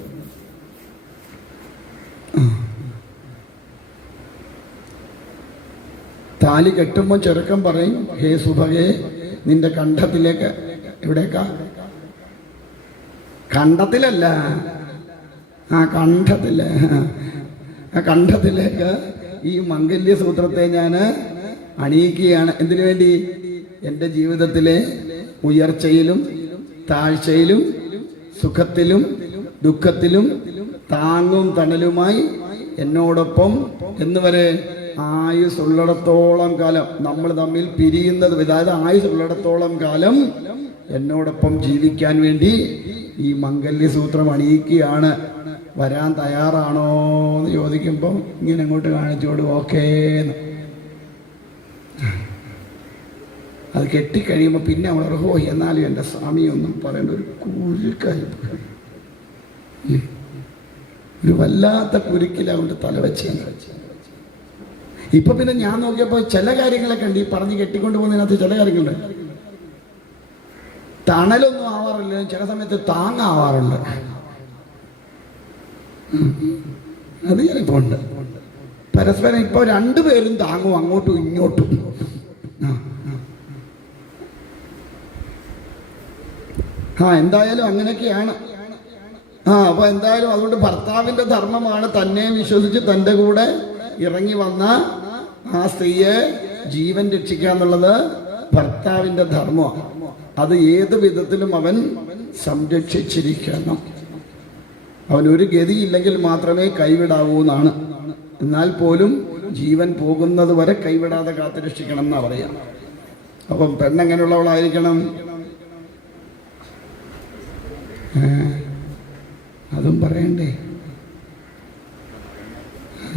താലി കെട്ടുമ്പോൾ ചെറുക്കം പറയും, ഹേ സുഭഗേ, നിന്റെ കണ്ഠത്തിലേക്ക്, എവിടേക്കാ? കണ്ഠത്തിലല്ല, കണ്ഠത്തിലേക്ക് ഈ മംഗല്യ സൂത്രത്തെ ഞാൻ അണിയിക്കുകയാണ്. എന്തിനു വേണ്ടി? എൻ്റെ ജീവിതത്തിലെ ഉയർച്ചയിലും താഴ്ചയിലും സുഖത്തിലും ദുഃഖത്തിലും താങ്ങും തണലുമായി എന്നോടൊപ്പം എന്നുവരെ ആയുസ്സുള്ളിടത്തോളം കാലം, നമ്മൾ തമ്മിൽ പിരിയുന്നത്, അതായത് ആയുസ്സുള്ളിടത്തോളം കാലം എന്നോടൊപ്പം ജീവിക്കാൻ വേണ്ടി ഈ മംഗല്യസൂത്രം അണിയിക്കുകയാണ്. വരാൻ തയ്യാറാണോ എന്ന് ചോദിക്കുമ്പോൾ ഇങ്ങനെ അങ്ങോട്ട് കാണിച്ചോട് ഓക്കേന്ന്. അത് കെട്ടിക്കഴിയുമ്പോൾ പിന്നെ അവൾ ഹോ എന്നാലും എൻ്റെ സ്വാമിയൊന്നും പറയേണ്ട ഒരു കുരുക്കായി, ഒരു വല്ലാത്ത കുരുക്കിലവൻ്റെ തലവെച്ച്. ഇപ്പൊ പിന്നെ ഞാൻ നോക്കിയപ്പോൾ ചില കാര്യങ്ങളൊക്കെ ഉണ്ട്, ഈ പറഞ്ഞ് കെട്ടിക്കൊണ്ട് പോകുന്നതിനകത്ത് ചില കാര്യങ്ങളുണ്ട്. തണലൊന്നും ആവാറില്ല, ചില സമയത്ത് താങ്ങാവാറുണ്ട്. അത് ചിലപ്പോ ഉണ്ട്. പരസ്പരം ഇപ്പൊ രണ്ടുപേരും താങ്ങും, അങ്ങോട്ടും ഇങ്ങോട്ടും. എന്തായാലും അങ്ങനെയൊക്കെയാണ്. അപ്പൊ എന്തായാലും അതുകൊണ്ട് ഭർത്താവിന്റെ ധർമ്മമാണ് തന്നെ വിശ്വസിച്ച് തൻ്റെ കൂടെ ഇറങ്ങി വന്ന ആ സ്ത്രീയെ ജീവൻ രക്ഷിക്കുക എന്നുള്ളത് ഭർത്താവിന്റെ ധർമ്മമാണ്. അത് ഏത് വിധത്തിലും അവൻ സംരക്ഷിച്ചിരിക്കണം. അവനൊരു ഗതിയില്ലെങ്കിൽ മാത്രമേ കൈവിടാവൂ എന്നാണ്. എന്നാൽ പോലും ജീവൻ പോകുന്നത് വരെ കൈവിടാതെ കാത്തുരക്ഷിക്കണം എന്നാ പറയാം. അപ്പം പെണ്ണെങ്ങനെയുള്ളവളായിരിക്കണം? അതും പറയണ്ടേ?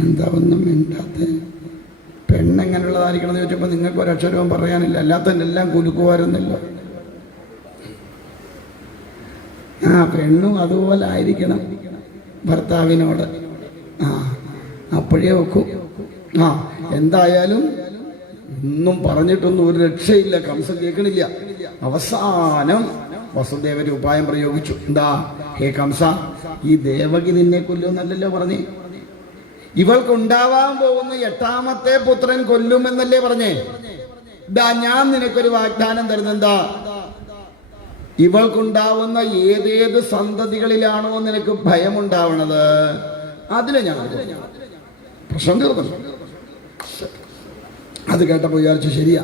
എന്താ ഒന്നും മിണ്ടാത്ത? പെണ്ണെങ്ങനെയുള്ളതായിരിക്കണം എന്ന് ചോദിച്ചപ്പോൾ നിങ്ങൾക്ക് ഒരക്ഷരവും പറയാനില്ല, അല്ലാത്തതെല്ലാം കുലുക്കുമായിരുന്നല്ലോ. പെണ്ണും അതുപോലെ ആയിരിക്കണം ഭർത്താവിനോട്. അപ്പോഴേ വെക്കൂ. എന്തായാലും ഒന്നും പറഞ്ഞിട്ടൊന്നും ഒരു രക്ഷയില്ല. കംസൻ കേൾക്കണില്ല. അവസാനം വസുദേവര് ഉപായം പ്രയോഗിച്ചു. എന്താ? ഹേ കംസ, ഈ ദേവകി നിന്നെ കൊല്ലുമെന്നല്ലല്ലോ പറഞ്ഞേ? ഇവൾക്കുണ്ടാവാൻ പോകുന്ന 8ാമത്തെ പുത്രൻ കൊല്ലുമെന്നല്ലേ പറഞ്ഞേ? ഞാൻ നിനക്കൊരു വാഗ്ദാനം തരുന്നെന്താ? ഇവൾക്കുണ്ടാവുന്ന ഏതേത് സന്തതികളിലാണോ നിനക്ക് ഭയമുണ്ടാവണത്, അതിനെ ഞാൻ പ്രശ്നം തീർന്നു. അത് കേട്ടപ്പോൾ വിചാരിച്ചു, ശരിയാ,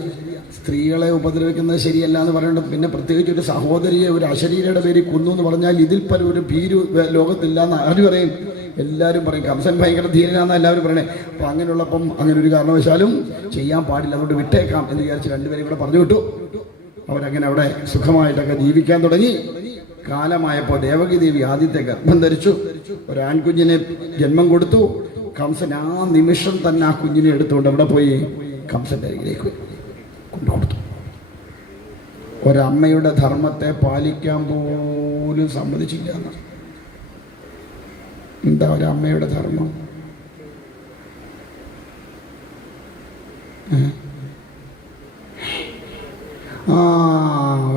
സ്ത്രീകളെ ഉപദ്രവിക്കുന്നത് ശരിയല്ല എന്ന് പറയുന്നത്. പിന്നെ പ്രത്യേകിച്ച് ഒരു സഹോദരിയെ ഒരു അശരീരയുടെ പേരിൽ കൊന്നു എന്ന് പറഞ്ഞാൽ ഇതിൽ പല ഒരു ഭീരു ലോകത്തില്ല എന്ന് ആര് പറയും? എല്ലാവരും പറയും. കംസൻ ഭയങ്കര ധീരനാന്ന് എല്ലാവരും പറയണേ. അപ്പം അങ്ങനെയുള്ളപ്പം അങ്ങനെ ഒരു കാരണവശാലും ചെയ്യാൻ പാടില്ല, അതുകൊണ്ട് വിട്ടേക്കാം എന്ന് വിചാരിച്ച് രണ്ടുപേരും കൂടെ പറഞ്ഞു വിട്ടു. അവരങ്ങനെ അവിടെ സുഖമായിട്ടൊക്കെ ജീവിക്കാൻ തുടങ്ങി. കാലമായപ്പോൾ ദേവകി ദേവി ആദ്യത്തെ ഗർഭം ധരിച്ചു, ഒരു ആൺകുഞ്ഞിനെ ജന്മം കൊടുത്തു. കംസൻ ആ നിമിഷം തന്നെ ആ കുഞ്ഞിനെ എടുത്തുകൊണ്ട് അവിടെ പോയി കംസന്റെ അരികിലേക്ക് കൊണ്ടുകൊടുത്തു. ഒരമ്മയുടെ ധർമ്മത്തെ പാലിക്കാൻ പോലും സമ്മതിച്ചില്ല. എന്താ ഒരമ്മയുടെ ധർമ്മം?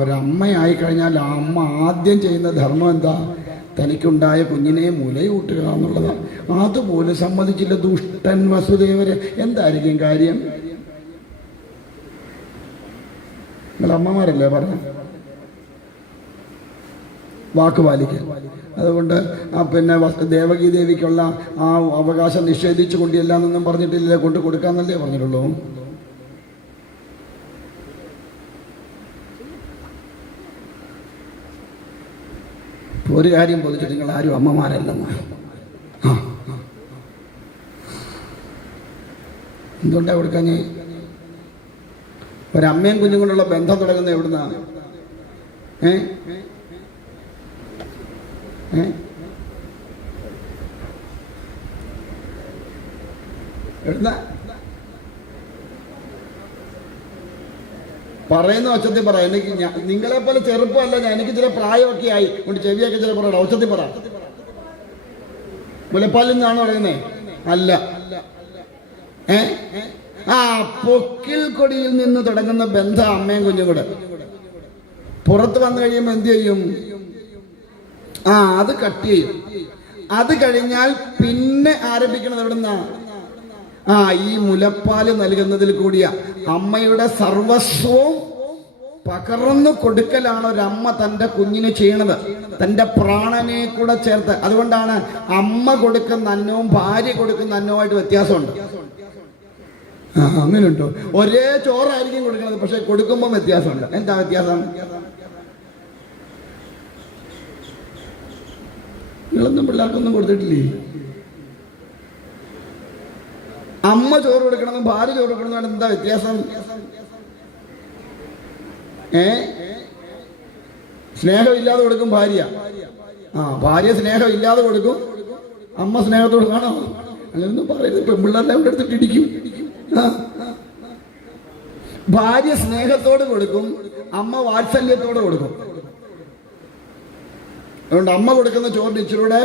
ഒരമ്മയായി കഴിഞ്ഞാൽ ആ അമ്മ ആദ്യം ചെയ്യുന്ന ധർമ്മം എന്താ? തനിക്കുണ്ടായ കുഞ്ഞിനെ മുലയൂട്ടുക എന്നുള്ളതാണ്. അതുപോലും സമ്മതിച്ചില്ല ദുഷ്ടൻ വസുദേവര്. എന്തായിരിക്കും കാര്യം? നിങ്ങൾ അമ്മമാരല്ലേ പറഞ്ഞു? വാക്ക് പാലിക്കൽ. അതുകൊണ്ട് പിന്നെ ദേവകി ദേവിക്കുള്ള ആ അവകാശം നിഷേധിച്ചു കൊണ്ടില്ലാന്നൊന്നും പറഞ്ഞിട്ടില്ല, കൊണ്ട് കൊടുക്കാന്നല്ലേ പറഞ്ഞിട്ടുള്ളൂ. ഒരു കാര്യം ബോധിച്ചിട്ട് നിങ്ങൾ ആരും അമ്മമാരല്ലെന്ന്. എന്തുകൊണ്ടാണ് കൊടുക്കാൻ? ഒരമ്മയും കുഞ്ഞും കൊണ്ടുള്ള ബന്ധം തുടങ്ങുന്നത് എവിടുന്നാണ്? എവിടുന്ന പറയുന്ന ഒച്ചത്തിൽ പറ. എനിക്ക് നിങ്ങളെ പോലെ ചെറുപ്പമല്ല ഞാൻ, എനിക്ക് ചില പ്രായമൊക്കെ ആയി കൊണ്ട് ചെവിയൊക്കെ ചില പറയണം. ഒച്ചത്തിൽ പറ. മുലപ്പാലിൽ നിന്നാണോ പറയുന്നേ? അല്ല. ആ പൊക്കിൽ കൊടിയിൽ നിന്ന് തുടങ്ങുന്ന ബന്ധം അമ്മയും കുഞ്ഞും കൂടെ. പുറത്ത് വന്നു കഴിയുമ്പോൾ എന്ത് ചെയ്യും? അത് കട്ട് ചെയ്യും. അത് കഴിഞ്ഞാൽ പിന്നെ ആരംഭിക്കുന്നത് എവിടുന്നാ? ഈ മുലപ്പാല് നൽകുന്നതിൽ കൂടിയ അമ്മയുടെ സർവസ്വവും പകർന്നു കൊടുക്കലാണ് ഒരമ്മ തൻ്റെ കുഞ്ഞിന് ചെയ്യണത്, തൻ്റെ പ്രാണനെ കൂടെ ചേർത്ത്. അതുകൊണ്ടാണ് അമ്മ കൊടുക്കുന്ന അന്നവും ഭാര്യ കൊടുക്കുന്ന അന്നവുമായിട്ട് വ്യത്യാസമുണ്ട്. അങ്ങനെയുണ്ടോ? ഒരേ ചോറായിരിക്കും കൊടുക്കുന്നത്, പക്ഷെ കൊടുക്കുമ്പോൾ വ്യത്യാസമുണ്ട്. എന്താ വ്യത്യാസം? നിങ്ങളൊന്നും പിള്ളേർക്കൊന്നും കൊടുത്തിട്ടില്ലേ? അമ്മ ചോറ് കൊടുക്കണമെന്നും ഭാര്യ ചോറ് കൊടുക്കണമെന്നും എന്താ വ്യത്യാസം? സ്നേഹം ഇല്ലാതെ കൊടുക്കും ഭാര്യ. ഭാര്യ സ്നേഹം ഇല്ലാതെ കൊടുക്കും, അമ്മ സ്നേഹത്തോട് കാണോ? അങ്ങനെയൊന്നും പറയരുത്, പെൺപിള്ളേരെ അവിടെ എടുത്തിട്ട് ഇടിക്കും. ഭാര്യ സ്നേഹത്തോട് കൊടുക്കും, അമ്മ വാത്സല്യത്തോടെ കൊടുക്കും. അതുകൊണ്ട് അമ്മ കൊടുക്കുന്ന ചോറിന് ഇച്ചിരൂടെ.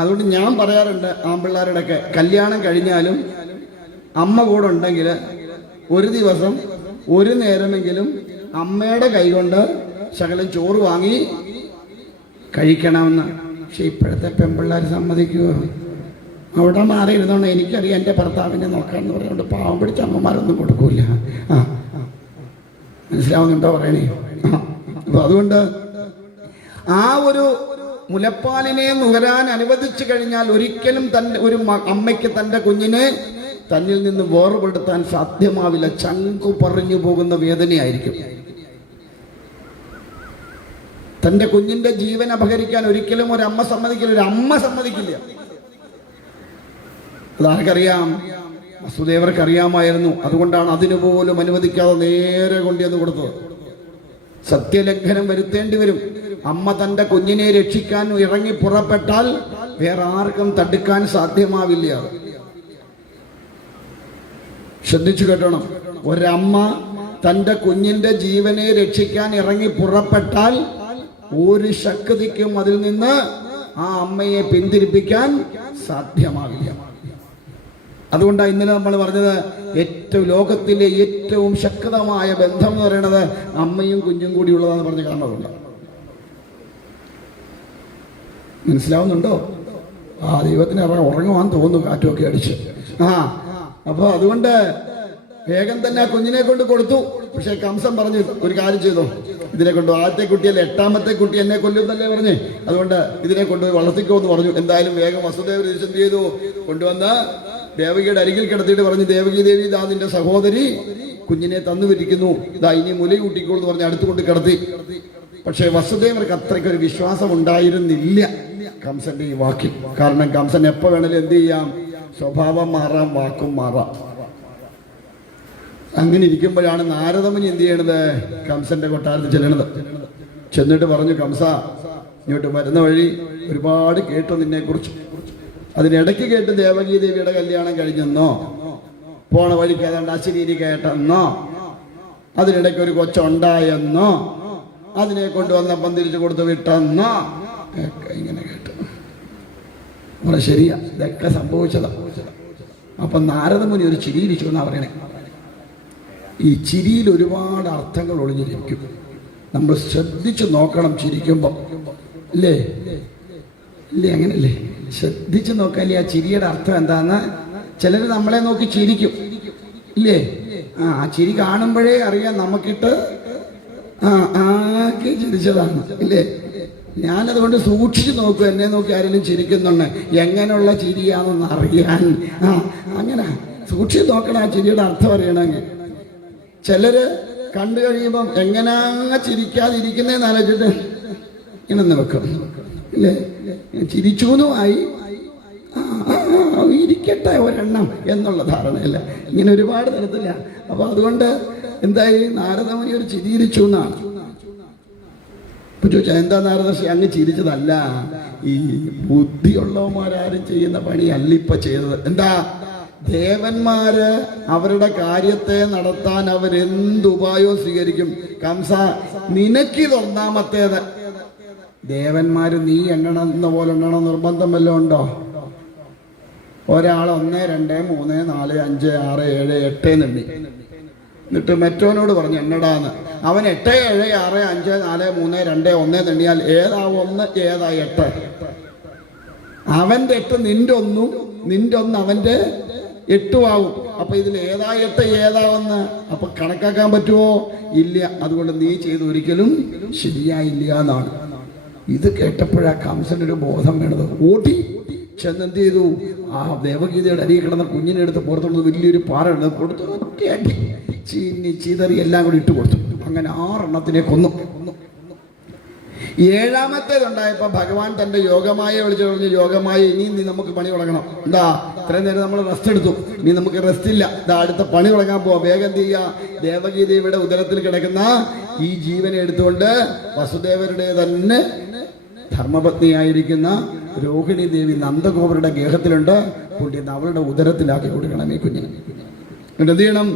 അതുകൊണ്ട് ഞാൻ പറയാറുണ്ട് ആൺപിള്ളേരുടെയൊക്കെ, കല്യാണം കഴിഞ്ഞാലും അമ്മ കൂടെ ഉണ്ടെങ്കിൽ ഒരു ദിവസം ഒരു നേരമെങ്കിലും അമ്മയുടെ കൈകൊണ്ട് ശകലം ചോറ് വാങ്ങി കഴിക്കണമെന്ന്. പക്ഷെ ഇപ്പോഴത്തെ പെൺപിള്ളേർ സമ്മതിക്കുമോ? അവിടെ മാറിയിരുന്നോണ്ട് എനിക്കറിയാം എൻ്റെ ഭർത്താവിനെ നോക്കാമെന്ന് പറയുന്നുണ്ട്. പാവം പിടിച്ച അമ്മമാരൊന്നും കൊടുക്കൂല. മനസ്സിലാവുന്നുണ്ടോ പറയണേ? അപ്പൊ അതുകൊണ്ട് ആ ഒരു മുലപ്പാലിനെ നുകരാൻ അനുവദിച്ചു കഴിഞ്ഞാൽ ഒരിക്കലും ഒരു അമ്മയ്ക്ക് തൻ്റെ കുഞ്ഞിനെ തന്നിൽ നിന്ന് വേർപെടുത്താൻ സാധ്യമാവില്ല. ചങ്കു പറഞ്ഞു പോകുന്ന വേദനയായിരിക്കും. തൻ്റെ കുഞ്ഞിന്റെ ജീവൻ അപഹരിക്കാൻ ഒരിക്കലും ഒരമ്മ സമ്മതിക്കില്ല, ഒരു അമ്മ സമ്മതിക്കില്ല. അതാർക്കറിയാം? വസുദേവർക്ക് അറിയാമായിരുന്നു. അതുകൊണ്ടാണ് അതിനുപോലും അനുവദിക്കാതെ നേരെ കൊണ്ടുവന്ന് കൊടുത്തത്. സത്യലംഘനം വരുത്തേണ്ടി വരും. അമ്മ തൻ്റെ കുഞ്ഞിനെ രക്ഷിക്കാൻ ഇറങ്ങി പുറപ്പെട്ടാൽ വേറെ ആർക്കും തടുക്കാൻ സാധ്യമാവില്ല. ശ്രദ്ധിച്ചു കേട്ടോണം. ഒരമ്മ തൻ്റെ കുഞ്ഞിന്റെ ജീവനെ രക്ഷിക്കാൻ ഇറങ്ങി പുറപ്പെട്ടാൽ ഒരു ശക്തിക്കും അതിൽ നിന്ന് ആ അമ്മയെ പിന്തിരിപ്പിക്കാൻ സാധ്യമാവില്ല. അതുകൊണ്ടാണ് ഇന്നലെ നമ്മൾ പറഞ്ഞത് ലോകത്തിലെ ഏറ്റവും ശക്തമായ ബന്ധം എന്ന് പറയുന്നത് അമ്മയും കുഞ്ഞും കൂടി ഉള്ളതാന്ന് പറഞ്ഞ കാരണമുണ്ട്. മനസ്സിലാവുന്നുണ്ടോ? ദൈവത്തിന് ഉറങ്ങുവാൻ തോന്നുന്നു, കാറ്റുമൊക്കെ അടിച്ച്. അപ്പോൾ അതുകൊണ്ട് വേഗം തന്നെ ആ കുഞ്ഞിനെ കൊണ്ട് കൊടുത്തു. പക്ഷെ കംസൻ പറഞ്ഞു, ഒരു കാര്യം ചെയ്തോ, ഇതിനെ കൊണ്ട് ആദ്യത്തെ കുട്ടിയല്ല, 8ാമത്തെ കുട്ടി എന്നെ കൊല്ലുന്നല്ലേ പറഞ്ഞ്, അതുകൊണ്ട് ഇതിനെ കൊണ്ടുപോയി വളർത്തിക്കോ എന്ന് പറഞ്ഞു. എന്തായാലും വേഗം വസുദേവ എന്ത് ചെയ്തു? കൊണ്ടുവന്ന് ദേവകിയുടെ അരികിൽ കിടത്തിയിട്ട് പറഞ്ഞു, ദേവകി ദേവി ഇതാ നിന്റെ സഹോദരി കുഞ്ഞിനെ തന്നു വിരിക്കുന്നു, ഇതാ ഇനി മുലി കൂട്ടിക്കോളൂ എന്ന് പറഞ്ഞ് അടുത്തുകൊണ്ട് കിടത്തി. പക്ഷെ വസുദേവർക്ക് അത്രയ്ക്കൊരു വിശ്വാസം ഉണ്ടായിരുന്നില്ല കംസന്റെ ഈ വാക്കിൽ. കാരണം കംസൻ എപ്പോൾ വേണേലും എന്ത് ചെയ്യാം? സ്വഭാവം മാറാം, വാക്കും മാറാം. അങ്ങനെ ഇരിക്കുമ്പോഴാണ് നാരദമുനി എന്ത് ചെയ്യണത്? കംസന്റെ കൊട്ടാരത്തിൽ ചെല്ലണത്. ചെന്നിട്ട് പറഞ്ഞു, കംസ ഇങ്ങോട്ട് വരുന്ന വഴി ഒരുപാട് കേട്ടു നിന്നെ കുറിച്ച്. അതിനിടയ്ക്ക് കേട്ട് ദേവകി ദേവിയുടെ കല്യാണം കഴിഞ്ഞെന്നോ, പോണ വഴിക്ക് ഏതാണ്ട് അശരീരി കേട്ടെന്നോ, അതിനിടയ്ക്ക് ഒരു കൊച്ചുണ്ടായെന്നോ, അതിനെ കൊണ്ടുവന്നപ്പം തിരിച്ചു കൊടുത്ത് വിട്ടെന്നോ ഒക്കെ ഇങ്ങനെ കേട്ടു. ശരിയാ, ഇതൊക്കെ സംഭവിച്ചതാ. അപ്പൊ നാരദമുനി ഒരു ചിരിയിരിച്ചു എന്നാ പറയണേ. ഈ ചിരിയിൽ ഒരുപാട് അർത്ഥങ്ങൾ ഒളിഞ്ഞിരിക്കും. നമ്മൾ ശ്രദ്ധിച്ചു നോക്കണം ചിരിക്കുമ്പോൾ. ഇല്ലേ? ഇല്ലേ? അങ്ങനല്ലേ? ശ്രദ്ധിച്ചു നോക്കാല്ലേ ആ ചിരിയുടെ അർത്ഥം എന്താന്ന്. ചിലർ നമ്മളെ നോക്കി ചിരിക്കും, ഇല്ലേ? ആ ചിരി കാണുമ്പോഴേ അറിയാം നമുക്കിട്ട് ആക്കി ചിരിച്ചതാണ്, ഇല്ലേ? ഞാനതുകൊണ്ട് സൂക്ഷിച്ചു നോക്കും, എന്നെ നോക്കി ആരെങ്കിലും ചിരിക്കുന്നുണ്ട്, എങ്ങനെയുള്ള ചിരിയാണെന്ന് അറിയാൻ. അങ്ങനെ സൂക്ഷിച്ച് നോക്കണം, ആ ചിരിയുടെ അർത്ഥം അറിയണമെങ്കിൽ. ചിലര് കണ്ടു കഴിയുമ്പം എങ്ങനാ ചിരിക്കാതിരിക്കുന്നതെന്ന് ആലോചിച്ചിട്ട് ഇങ്ങനെ വെക്കും, ഇല്ലേ? ചിരിച്ചൂന്നുമായി ഇരിക്കട്ടെ ഒരെണ്ണം എന്നുള്ള ധാരണയില്ല. ഇങ്ങനെ ഒരുപാട് തരത്തില്ല. അപ്പൊ അതുകൊണ്ട് എന്തായി, നാരദമുനി ഒരു ചിരിച്ചു എന്നാണ്. ഇപ്പൊ ചോദിച്ചാൽ എന്താ നാരദർശി അങ്ങ് ചിരിച്ചതല്ല, ഈ ബുദ്ധിയുള്ളവന്മാരും ചെയ്യുന്ന പണിയല്ല ഇപ്പൊ ചെയ്തത്. എന്താ, ദേവന്മാര് അവരുടെ കാര്യത്തെ നടത്താൻ അവരെന്തുപായവും സ്വീകരിക്കും. കംസ, നിനക്കിതൊന്നാമത്തേത്. ദേവന്മാര് നീ എണ്ണണമെന്ന പോലെ എണ്ണണം നിർബന്ധം വല്ലതും ഉണ്ടോ? ഒരാൾ 1, 2, 3, 4, 5, 6, 7, 8 എണ്ണി. എന്നിട്ട് മറ്റവനോട് പറഞ്ഞു എണ്ണടാന്ന്. അവൻ 8, 7, 6, 5, 4, 3, 2, 1 എണ്ണിയാൽ ഏതാ 1, ഏതാ 8? അവന്റെ 8 നിന്റെ 1, നിന്റെ 1 അവന്റെ 8 ആവും. അപ്പൊ ഇതിൽ ഏതാ 8 ഏതാ 1? അപ്പൊ കണക്കാക്കാൻ പറ്റുമോ? ഇല്ല. അതുകൊണ്ട് നീ ചെയ്ത് ഒരിക്കലും ശരിയായില്ല എന്നാണ്. ഇത് കേട്ടപ്പോഴാ കംസനൊരു ബോധം വേണത്. ഓടി ചെന്നെന്ത് ചെയ്തു, ആ ദേവഗീതയുടെ അരിയിൽ കിടന്ന കുഞ്ഞിനെ എടുത്ത് പുറത്തുള്ളത് വലിയൊരു പാറ എടുത്ത് കൊടുത്തു, ഒറ്റയാട്ടി ചീനി ചീതറി എല്ലാം കൂടി ഇട്ട് കൊടുത്തു. അങ്ങനെ 6 എണ്ണത്തിനെ കൊന്നു. 7ാമത്തേതുണ്ടായപ്പോ ഭഗവാൻ തന്റെ യോഗമായ വിളിച്ചു പറഞ്ഞു, യോഗമായ ഇനി നീ നമുക്ക് പണി തുടങ്ങണം. എന്താ, ഇത്രയും നേരം നമ്മൾ റെസ്റ്റ് എടുത്തു, ഇനി നമുക്ക് റെസ്റ്റ് ഇല്ല, ഇതാ അടുത്ത പണി തുടങ്ങാൻ പോവാ. വേഗം ചെയ്യുക. ദേവഗീതയുടെ ഉദരത്തിൽ കിടക്കുന്ന ഈ ജീവനെ എടുത്തുകൊണ്ട് വസുദേവരുടെ തന്നെ ധർമ്മപത്നിയായിരിക്കുന്ന രോഹിണി ദേവി നന്ദഗോപരുടെ ഗേഹത്തിലുണ്ട്, കൊണ്ടിന്ന് അവളുടെ ഉദരത്തിലാക്കി കൊടുക്കണം ഈ കുഞ്ഞിനെ. എന്ത് ചെയ്യണം,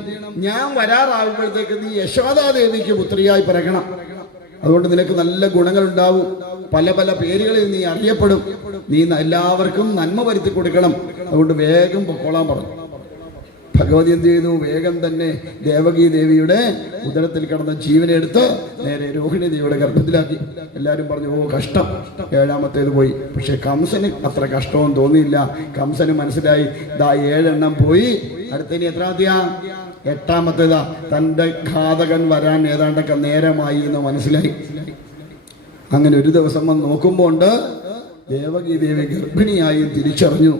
ഞാൻ വരാറാകുമ്പോഴത്തേക്ക് നീ യശോദാദേവിക്ക് പുത്രിയായി പിറക്കണം. അതുകൊണ്ട് നിനക്ക് നല്ല ഗുണങ്ങളുണ്ടാവും, പല പല പേരുകളിൽ നീ അറിയപ്പെടും, നീ എല്ലാവർക്കും നന്മ വരുത്തി കൊടുക്കണം. അതുകൊണ്ട് വേഗം പൊക്കോളാൻ പറഞ്ഞു. ഭഗവതി എന്ത് ചെയ്തു, വേഗം തന്നെ ദേവകീ ദേവിയുടെ ഉദരത്തിൽ കിടന്ന ജീവനെ എടുത്ത് നേരെ രോഹിണി ദേവിയുടെ ഗർഭത്തിലാക്കി. എല്ലാവരും പറഞ്ഞു, ഓ കഷ്ടം, 7ാമത്തേത് പോയി. പക്ഷെ കംസന് അത്ര കഷ്ടവും തോന്നിയില്ല. കംസന് മനസ്സിലായി, ദാ 7 എണ്ണം പോയി, അടുത്തനി എത്രാമത്തെയാ, 8ാമത്തേതാ. തൻ്റെ ഘാതകൻ വരാൻ ഏതാണ്ടൊക്കെ നേരമായി എന്ന് മനസ്സിലായി. അങ്ങനെ ഒരു ദിവസം വന്ന് നോക്കുമ്പോൾ ഉണ്ട് ദേവകീ ദേവി ഗർഭിണിയായി തിരിച്ചറിഞ്ഞു.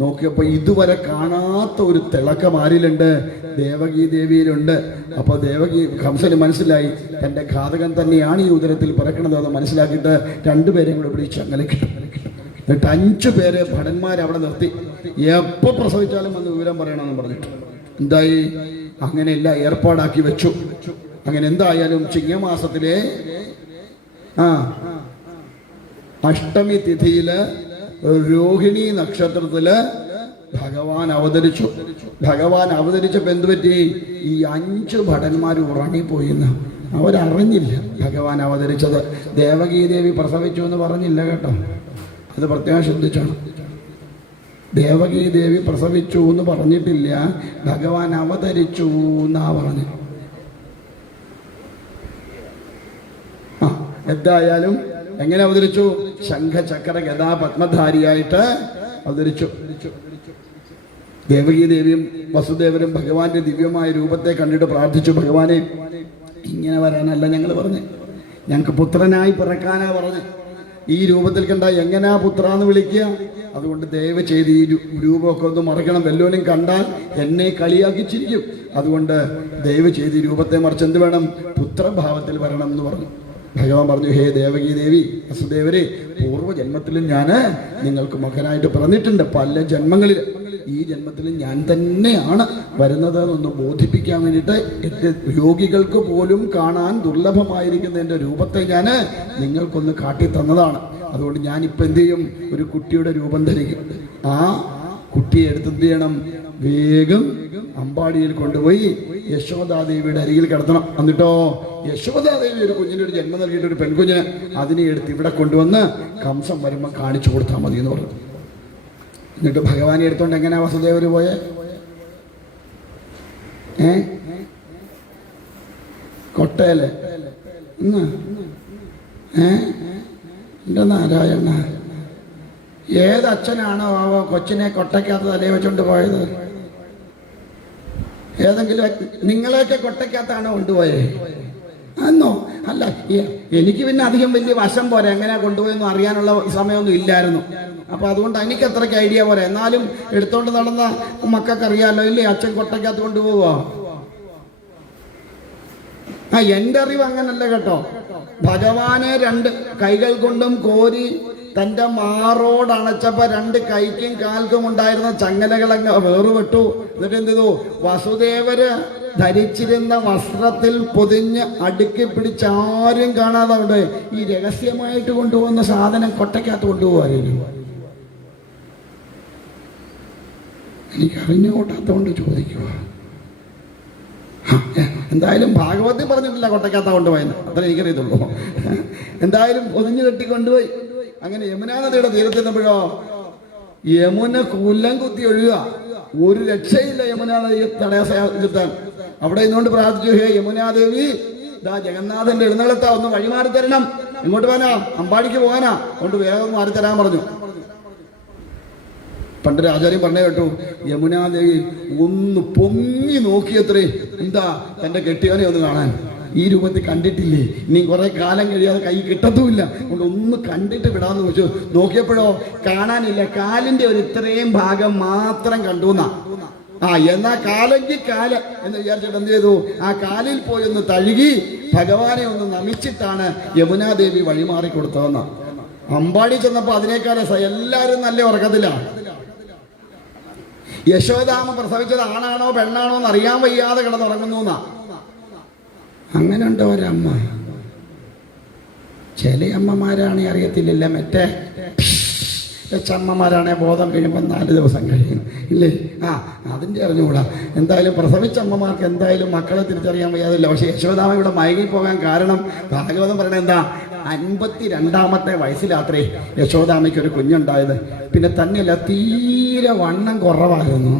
നോക്കിയപ്പോൾ ഇതുവരെ കാണാത്ത ഒരു തിളക്കം ആരിലുണ്ട്, ദേവകീ ദേവിയിലുണ്ട്. അപ്പോൾ കംസന് മനസ്സിലായി തൻ്റെ ഘാതകൻ തന്നെയാണ് ഈ ഉദരത്തിൽ പിറക്കണത് എന്ന് മനസ്സിലാക്കിയിട്ട് 2 പേരെയും കൂടെ പിടിച്ച് അങ്ങനെ കിട്ടും. എന്നിട്ട് 5 പേരെ ഭടന്മാരവിടെ നിർത്തി, എപ്പോൾ പ്രസവിച്ചാലും വന്ന് വിവരം പറയണമെന്ന് പറഞ്ഞിട്ട്. എന്തായി, അങ്ങനെ എല്ലാം ഏർപ്പാടാക്കി വെച്ചു. അങ്ങനെ എന്തായാലും ചിങ്ങമാസത്തിലെ അഷ്ടമി തിഥിയില് രോഹിണി നക്ഷത്രത്തില് ഭഗവാൻ അവതരിച്ചു. ഭഗവാൻ അവതരിച്ചപ്പോൾ എന്ത് പറ്റി, ഈ 5 ഭടന്മാർ ഉറങ്ങിപ്പോയിന്ന് അവരറിഞ്ഞില്ല ഭഗവാൻ അവതരിച്ചത്. ദേവകീ ദേവി പ്രസവിച്ചു എന്ന് പറഞ്ഞില്ല കേട്ടോ, അത് പ്രത്യേകം ശ്രദ്ധിച്ചോണം. ദേവകീ ദേവി പ്രസവിച്ചു എന്ന് പറഞ്ഞിട്ടില്ല, ഭഗവാൻ അവതരിച്ചു എന്നാ പറഞ്ഞു. എന്തായാലും എങ്ങനെ അവതരിച്ചു, ശംഖ ചക്ര ഗദാ പത്മധാരിയായിട്ട് അവതരിച്ചു. ദേവകീ ദേവിയും വസുദേവരും ഭഗവാന്റെ ദിവ്യമായ രൂപത്തെ കണ്ടിട്ട് പ്രാർത്ഥിച്ചു, ഭഗവാനെ ഇങ്ങനെ വരാനല്ല ഞങ്ങൾ പറഞ്ഞ്, ഞങ്ങൾക്ക് പുത്രനായി പിറക്കാനാ പറഞ്ഞ്. ഈ രൂപത്തിൽ കണ്ട എങ്ങനാ പുത്രാന്ന് വിളിക്കുക? അതുകൊണ്ട് ദയവ് ചെയ്ത് ഈ രൂപമൊക്കെ ഒന്ന് മറക്കണം, വല്ലോനും കണ്ടാൽ എന്നെ കളിയാക്കി ചിരിക്കും. അതുകൊണ്ട് ദയവ് ചെയ്ത് ഈ രൂപത്തെ മറിച്ച് എന്ത് വേണം, പുത്രഭാവത്തിൽ വരണം എന്ന് പറഞ്ഞു. ഭഗവാൻ പറഞ്ഞു, ഹേ ദേവകീ ദേവി വസുദേവരെ, പൂർവ്വജന്മത്തിലും ഞാൻ നിങ്ങൾക്ക് മകനായിട്ട് പിറന്നിട്ടുണ്ട്, പല ജന്മങ്ങളിൽ. ഈ ജന്മത്തിലും ഞാൻ തന്നെയാണ് വരുന്നത് എന്നൊന്ന് ബോധിപ്പിക്കാൻ വേണ്ടിയിട്ട് എൻ്റെ രോഗികൾക്ക് പോലും കാണാൻ ദുർലഭമായിരിക്കുന്ന എൻ്റെ രൂപത്തെ ഞാൻ നിങ്ങൾക്കൊന്ന് കാട്ടിത്തന്നതാണ്. അതുകൊണ്ട് ഞാനിപ്പോൾ എന്ത് ചെയ്യും, ഒരു കുട്ടിയുടെ രൂപം ധരിക്കും. ആ കുട്ടിയെ എടുത്ത് എന്ത് ചെയ്യണം, വേഗം അമ്പാടിയിൽ കൊണ്ടുപോയി യശോദാദേവിയുടെ അരികിൽ കിടത്തണം. എന്നിട്ടോ യശോദാദേവി ഒരു കുഞ്ഞിന് ഒരു ജന്മം നൽകിയിട്ട് ഒരു പെൺകുഞ്ഞിന് അതിനെ എടുത്ത് ഇവിടെ കൊണ്ടുവന്ന് കംസം വരുമ്പോൾ കാണിച്ചു കൊടുത്താൽ മതി എന്ന് പറഞ്ഞു. എന്നിട്ട് ഭഗവാനെ എടുത്തോണ്ട് എങ്ങനെയാ വസുദേവര് പോയെ? കൊട്ടയല്ലേ ഇന്ന്? എൻ്റെ നാരായണ, ഏതച്ഛനാണോ കൊച്ചിനെ കൊട്ടയ്ക്കകത്ത് തലയെ വെച്ചോണ്ട് പോയത്? ഏതെങ്കിലും നിങ്ങളെയൊക്കെ കൊട്ടയ്ക്കകത്താണോ കൊണ്ടുപോയേ? അന്നോ അല്ല, എനിക്ക് പിന്നെ അധികം വലിയ വശം പോരാ, എങ്ങനെയാ കൊണ്ടുപോയെന്നും അറിയാനുള്ള സമയമൊന്നും ഇല്ലായിരുന്നു. അപ്പൊ അതുകൊണ്ട് എനിക്ക് അത്രയ്ക്ക് ഐഡിയ പോരാ. എന്നാലും എടുത്തോണ്ട് നടന്ന മക്കൾക്ക് അറിയാലോ ഇല്ലേ, അച്ഛൻ കൊട്ടയ്ക്കകത്ത് കൊണ്ടുപോവാ. എന്റെ അറിവ് അങ്ങനല്ല കേട്ടോ. ഭഗവാനെ 2 കൈകൾ കൊണ്ടും കോരി തന്റെ മാറോടണച്ചപ്പോ 2 കൈക്കും കാൽക്കും ഉണ്ടായിരുന്ന ചങ്ങലകളങ്ങ് വേറുപെട്ടു. എന്നിട്ട് എന്ത് ചെയ്തു? വസുദേവര് ധരിച്ചിരുന്ന വസ്ത്രത്തിൽ പൊതിഞ്ഞ് അടുക്കി പിടിച്ച് ആരും കാണാതെ ഉണ്ട് ഈ രഹസ്യമായിട്ട് കൊണ്ടുപോകുന്ന സാധനം കൊട്ടയ്ക്കകത്ത് കൊണ്ടുപോകാറില്ല. എനിക്ക് അറിഞ്ഞുകൂട്ടാത്തോണ്ട് ചോദിക്കുക. എന്തായാലും ഭാഗവത്തിൽ പറഞ്ഞിട്ടില്ല കൊട്ടയ്ക്കകത്ത കൊണ്ടുപോയെന്ന്, അത്ര എനിക്കറിയത്തുള്ളൂ. എന്തായാലും പൊതിഞ്ഞു കെട്ടി കൊണ്ടുപോയി. അങ്ങനെ യമുനാ നദിയുടെ തീരത്തെത്തുമ്പോഴോ യമുന കുല്ലം കുത്തി ഒഴുകുക. ഒരു രക്ഷയില്ല യമുനാ നദിയെ തടയാൻ. അവിടെ നിന്നുകൊണ്ട് പ്രാർത്ഥിച്ചു, ഹേ യമുനാദേവി, ഇതാ ജഗന്നാഥന്റെ എഴുന്നള്ളത്താ, ഒന്ന് വഴിമാറി തരണം. ഇങ്ങോട്ട് പോകാനാ, അമ്പാടിക്ക് പോകാനാ, കൊണ്ട് വേഗം മാറി തരാൻ പറഞ്ഞു. പണ്ടൊരു ആചാര്യം പറഞ്ഞേ കേട്ടു, യമുനാദേവി ഒന്ന് പൊങ്ങി നോക്കിയത്രേ, എന്താ തന്റെ കെട്ടിയവനെ ഒന്ന് കാണാൻ. ഈ രൂപത്തിൽ കണ്ടിട്ടില്ലേ, ഇനി കുറെ കാലം കഴിയാതെ കൈ കിട്ടത്തുമില്ല, അതുകൊണ്ട് ഒന്ന് കണ്ടിട്ട് വിടാന്ന് വെച്ചു. നോക്കിയപ്പോഴോ കാണാനില്ല, കാലിന്റെ ഒരു ഇത്രയും ഭാഗം മാത്രം കണ്ടു എന്നാ. എന്നാ കാലെങ്കിൽ കാല് എന്ന് വിചാരിച്ചിട്ട് എന്ത് ചെയ്തു, ആ കാലിൽ പോയി ഒന്ന് തഴുകി ഭഗവാനെ ഒന്ന് നമിച്ചിട്ടാണ് യമുനാദേവി വഴിമാറി കൊടുത്തതെന്ന. അമ്പാടി ചെന്നപ്പോ അതിനേക്കാൾ എല്ലാവരും നല്ല ഉറക്കത്തിലാണ്. യശോദാമ പ്രസവിച്ചത് ആണാണോ പെണ്ണാണോ എന്ന് അറിയാൻ വയ്യാതെ കിടന്നുറങ്ങുന്നു എന്നാ. അങ്ങനെ ഉണ്ടോ ഒരമ്മ? ചില അമ്മമാരാണെ അറിയത്തില്ല, മറ്റേ അമ്മമാരാണെ ബോധം കഴിയുമ്പോൾ 4 ദിവസം കഴിയും ഇല്ലേ. അതിൻ്റെ അറിഞ്ഞുകൂടാ. എന്തായാലും പ്രസവിച്ച അമ്മമാർക്ക് എന്തായാലും മക്കളെ തിരിച്ചറിയാൻ വയ്യാതില്ല. പക്ഷെ യശോദാമ ഇവിടെ മയങ്ങി പോകാൻ കാരണം ഭാഗവതം പറയണത് എന്താ, 52ാമത്തെ വയസ്സിലാത്രേ യശോദാമയ്ക്ക് ഒരു കുഞ്ഞുണ്ടായത്. പിന്നെ തന്നെയല്ല, തീരെ വണ്ണം കുറവായിരുന്നു.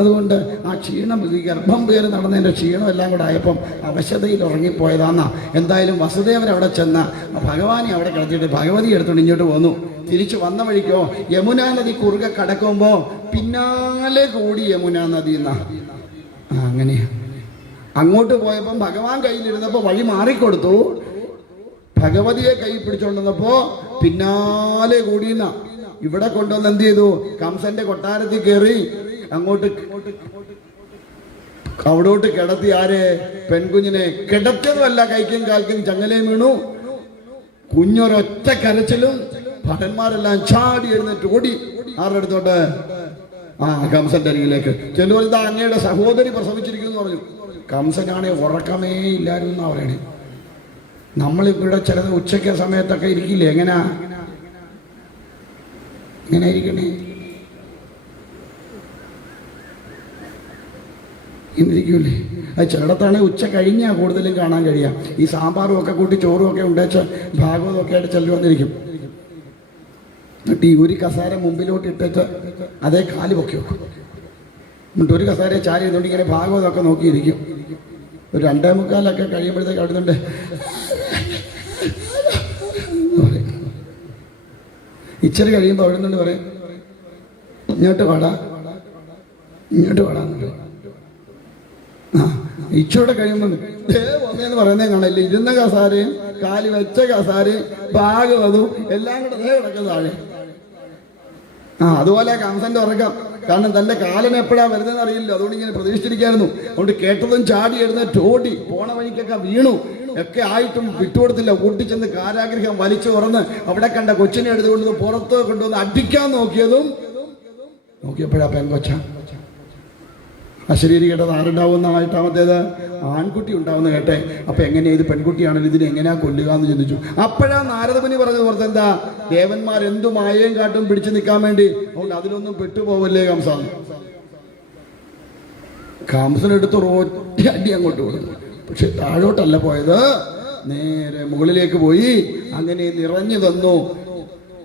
അതുകൊണ്ട് ആ ക്ഷീണം, ഈ ഗർഭം പേര് നടന്നതിൻ്റെ ക്ഷീണം എല്ലാം കൂടെ ആയപ്പം അവശതയിൽ ഉറങ്ങിപ്പോയതാന്നാ. എന്തായാലും വസുദേവൻ അവിടെ ചെന്ന ഭഗവാനെ അവിടെ കിടത്തിയിട്ട് ഭഗവതി എടുത്തുകൊണ്ട് ഇങ്ങോട്ട് പോന്നു. തിരിച്ചു വന്ന വഴിക്കോ യമുനാ നദി കുറുകെ കടക്കുമ്പോൾ പിന്നാലെ കൂടി യമുനാ നദി എന്നാ. അങ്ങനെയാ. അങ്ങോട്ട് പോയപ്പം ഭഗവാൻ കയ്യിലിരുന്നപ്പോൾ വഴി മാറിക്കൊടുത്തു. ഭഗവതിയെ കൈ പിടിച്ചോണ്ടിരുന്നപ്പോ പിന്നാലെ കൂടിയെന്ന. ഇവിടെ കൊണ്ടുവന്ന് എന്ത് ചെയ്തു, കംസന്റെ കൊട്ടാരത്തിൽ കയറി അങ്ങോട്ട് അവിടോട്ട് കിടത്തി. ആരെ? പെൺകുഞ്ഞിനെ. കിടത്തിയതുമല്ല, കൈക്കും കാൽക്കും ചങ്ങലയും വീണു. കുഞ്ഞൊരൊറ്റ കരച്ചിലും. ഭടന്മാരെല്ലാം ചാടി എഴുന്നേറ്റ് ഓടി. ആരുടെ അടുത്തോട്ട്? കംസന്റെ അരികിലേക്ക്. ചെല്ലുമ്പോൾ ഇതാ അങ്ങയുടെ സഹോദരി പ്രസവിച്ചിരിക്കുന്നു പറഞ്ഞു. കംസനാണെ ഉറക്കമേ ഇല്ലായിരുന്നു എന്നാ പറയണേ. നമ്മളിവിടെ ചിലത് ഉച്ചയ്ക്ക് സമയത്തൊക്കെ ഇരിക്കില്ലേ, എങ്ങനെ ഇരിക്കണേ, ഇരിക്കൂലേ? അത് ചിലയിടത്താണെങ്കിൽ ഉച്ച കഴിഞ്ഞാൽ കൂടുതലും കാണാൻ കഴിയാം. ഈ സാമ്പാറും ഒക്കെ കൂട്ടി ചോറും ഒക്കെ ഉണ്ടേച്ച ഭാഗവതമൊക്കെ ആയിട്ട് ചെല്ലു വന്നിരിക്കും. എന്നിട്ട് ഈ ഒരു കസാര മുമ്പിലോട്ട് ഇട്ടിട്ട് അതേ കാല് പൊക്കി വെക്കും. എന്നിട്ട് ഒരു കസാരയെ ചാരി ചെയ്തുകൊണ്ട് ഇങ്ങനെ ഭാഗവതമൊക്കെ നോക്കിയിരിക്കും. ഒരു 2:45 കഴിയുമ്പോഴത്തേക്ക് അവിടുന്നുണ്ട് ഇച്ചിരി കഴിയുമ്പോൾ അവിടെ നിന്ന് പറയും, ഇങ്ങോട്ട് വാടാ, ഇങ്ങോട്ട് വാടാന്ന്. ഇച്ചോടെ കഴിയുമ്പോൾ വന്നേന്ന് പറയുന്നേ കാണല്ലേ, ഇരുന്ന കസാരയും കാലി വെച്ച കസാരയും ഭാഗവതും എല്ലാം കൂടെ കിടക്കുന്ന താഴെ. അതുപോലെ കംസന്റെ ഉറക്കം. കാരണം തന്റെ കാലം എപ്പോഴാ വരുന്നതെന്ന് അറിയില്ല. അതുകൊണ്ട് ഇങ്ങനെ പ്രതീക്ഷിച്ചിരിക്കായിരുന്നു. അതുകൊണ്ട് കേട്ടതും ചാടി എഴുന്നേറ്റ് ഓടി. പോണ വഴിക്കൊക്കെ വീണു ഒക്കെ ആയിട്ടും വിട്ടുകൊടുത്തില്ല. ഓട്ടിച്ചെന്ന് കാരാഗ്രഹം വലിച്ചു തുറന്ന് അവിടെ കണ്ട കൊച്ചിനെ എടുത്തുകൊണ്ടു പുറത്ത് കൊണ്ടുവന്ന് അടിക്കാൻ നോക്കിയപ്പോഴാ പെൺകൊച്ച. അശരീരി കേട്ടത് ആരുണ്ടാവുന്ന 8ാമത്തേത് ആൺകുട്ടി ഉണ്ടാവുന്ന കേട്ടെ. അപ്പൊ എങ്ങനെയാ ഇത് പെൺകുട്ടിയാണെങ്കിൽ ഇതിനെ എങ്ങനെയാ കൊല്ലുക എന്ന് ചിന്തിച്ചു. അപ്പോഴാ നാരദമുനി പറഞ്ഞത് പുറത്ത് എന്താ, ദേവന്മാർ എന്തു മായയും കാട്ടും പിടിച്ചു നിൽക്കാൻ വേണ്ടി. അതുകൊണ്ട് അതിലൊന്നും പെട്ടുപോവല്ലേ കംസൻ. കംസനെടുത്ത് ഒറ്റ അടി അങ്ങോട്ട് കൊടുത്തു. പക്ഷെ താഴോട്ടല്ല പോയത്, നേരെ മുകളിലേക്ക് പോയി. അങ്ങനെ നിറഞ്ഞു തന്നു.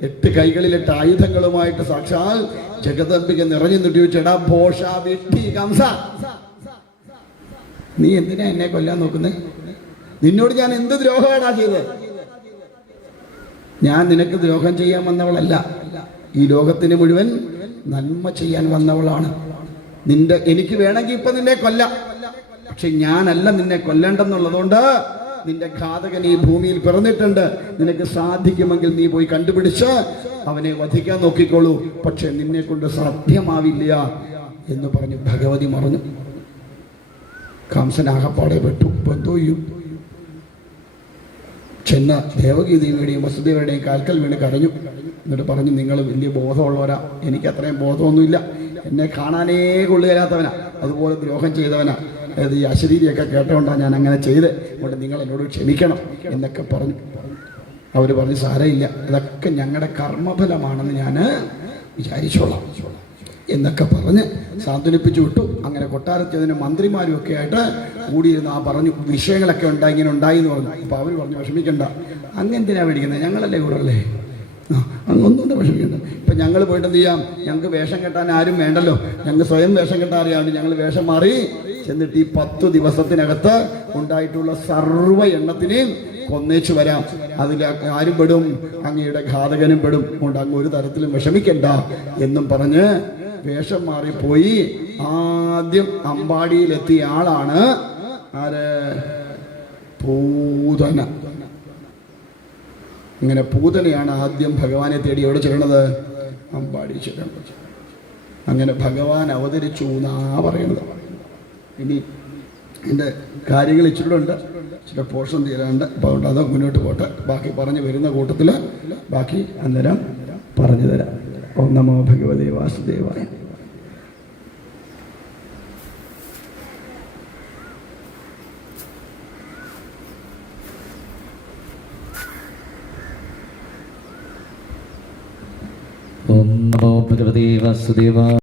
8 കൈകളിലിട്ട് ആയുധങ്ങളുമായിട്ട് സാക്ഷാൽ ജഗദംബിക നിറഞ്ഞു നിട്ടി വെച്ചടാ ഭോഷ വിട്ടി കംസ, നീ എന്തിനാ എന്നെ കൊല്ലാൻ നോക്കുന്നത്? നിന്നോട് ഞാൻ എന്ത് ദ്രോഹമാണാ ചെയ്തത്? ഞാൻ നിനക്ക് ദ്രോഹം ചെയ്യാൻ വന്നവളല്ല, ഈ ലോകത്തിന് മുഴുവൻ നന്മ ചെയ്യാൻ വന്നവളാണ്. എനിക്ക് വേണമെങ്കിൽ ഇപ്പൊ നിന്നെ കൊല്ലാം, പക്ഷെ ഞാനല്ല നിന്നെ കൊല്ലേണ്ടെന്നുള്ളതുകൊണ്ട് നിന്റെ ഘാതകൻ ഈ ഭൂമിയിൽ പിറന്നിട്ടുണ്ട്, നിനക്ക് സാധിക്കുമെങ്കിൽ നീ പോയി കണ്ടുപിടിച്ച് അവനെ വധിക്കാൻ നോക്കിക്കോളൂ, പക്ഷെ നിന്നെ കൊണ്ട് സാധ്യമാവില്ല എന്ന് പറഞ്ഞ് ഭഗവതി മറഞ്ഞു. കംസനാകപ്പാടെ പെട്ടു. എന്തോ ചെയ്യും? ചെന്ന് ദേവഗീതയുടെയും വസുദേവരുടെയും കാൽക്കൽ വീണ് കരഞ്ഞു. എന്നിട്ട് പറഞ്ഞു, നിങ്ങൾ വലിയ ബോധമുള്ളവരാ, എനിക്ക് അത്രയും ബോധമൊന്നുമില്ല, എന്നെ കാണാനേ കൊള്ളുകയില്ലാത്തവനാ, അതുപോലെ ദ്രോഹം ചെയ്തവനാ, അതായത് ഈ അശരീരിയൊക്കെ കേട്ടോണ്ടാണ് ഞാൻ അങ്ങനെ ചെയ്ത്, അതുകൊണ്ട് നിങ്ങൾ എന്നോട് ക്ഷമിക്കണം എന്നൊക്കെ പറഞ്ഞു. അവർ പറഞ്ഞു, സാരമില്ല, ഇതൊക്കെ ഞങ്ങളുടെ കർമ്മഫലമാണെന്ന് ഞാൻ വിചാരിച്ചോളാം എന്നൊക്കെ പറഞ്ഞ് സാന്ത്വനിപ്പിച്ചു വിട്ടു. അങ്ങനെ കൊട്ടാരത്തിയതിന് മന്ത്രിമാരും ഒക്കെ ആയിട്ട് കൂടിയിരുന്ന് പറഞ്ഞു, വിഷയങ്ങളൊക്കെ ഉണ്ടായി, ഇങ്ങനെ ഉണ്ടായി എന്ന് പറഞ്ഞു. അപ്പോൾ അവർ പറഞ്ഞു, വിഷമിക്കണ്ട, അങ്ങെന്തിനാ പേടിക്കുന്നത്, ഞങ്ങളല്ലേ കൂടെ അല്ലേ, അങ്ങൊന്നും വിഷമിക്കണ്ട. ഇപ്പം ഞങ്ങൾ പോയിട്ട് എന്ത് ചെയ്യാം, ഞങ്ങൾക്ക് വേഷം കെട്ടാൻ ആരും വേണ്ടല്ലോ, ഞങ്ങൾക്ക് സ്വയം വേഷം കെട്ടാൻ അറിയാണ്ട് ഞങ്ങൾ വേഷം മാറി ചെന്നിട്ട് ഈ 10 ദിവസത്തിനകത്ത് ഉണ്ടായിട്ടുള്ള സർവ്വ എണ്ണത്തിനെയും കൊന്നേച്ചു വരാം, അതിൽ ആരും പെടും, അങ്ങയുടെ ഘാതകനും പെടും, അതുകൊണ്ട് അങ്ങ് ഒരു തരത്തിലും വിഷമിക്കണ്ട എന്നും പറഞ്ഞ് വേഷം മാറിപ്പോയി. ആദ്യം അമ്പാടിയിലെത്തിയ ആളാണ് ആര്? പൂതന. ഇങ്ങനെ പൂതനയാണ് ആദ്യം ഭഗവാനെ തേടി എവിടെ ചെല്ലണത്? അമ്പാടി ചെല്ലണത്. അങ്ങനെ ഭഗവാൻ അവതരിച്ചു എന്നാ പറയുന്നത്. ഇനി എൻ്റെ കാര്യങ്ങൾ ഇച്ചിരി ഉണ്ട്, ചില പോർഷൻ തീരാണ്ട്, അപ്പോൾ അതുകൊണ്ട് അത് മുന്നോട്ട് പോട്ടെ. ബാക്കി പറഞ്ഞു വരുന്ന കൂട്ടത്തിൽ ബാക്കി അന്നേരം പറഞ്ഞു തരാം. ഓം നമോ ഭഗവതേ വാസുദേവായ. ഓം നമോ ഭഗവതേ വാസുദേവായ.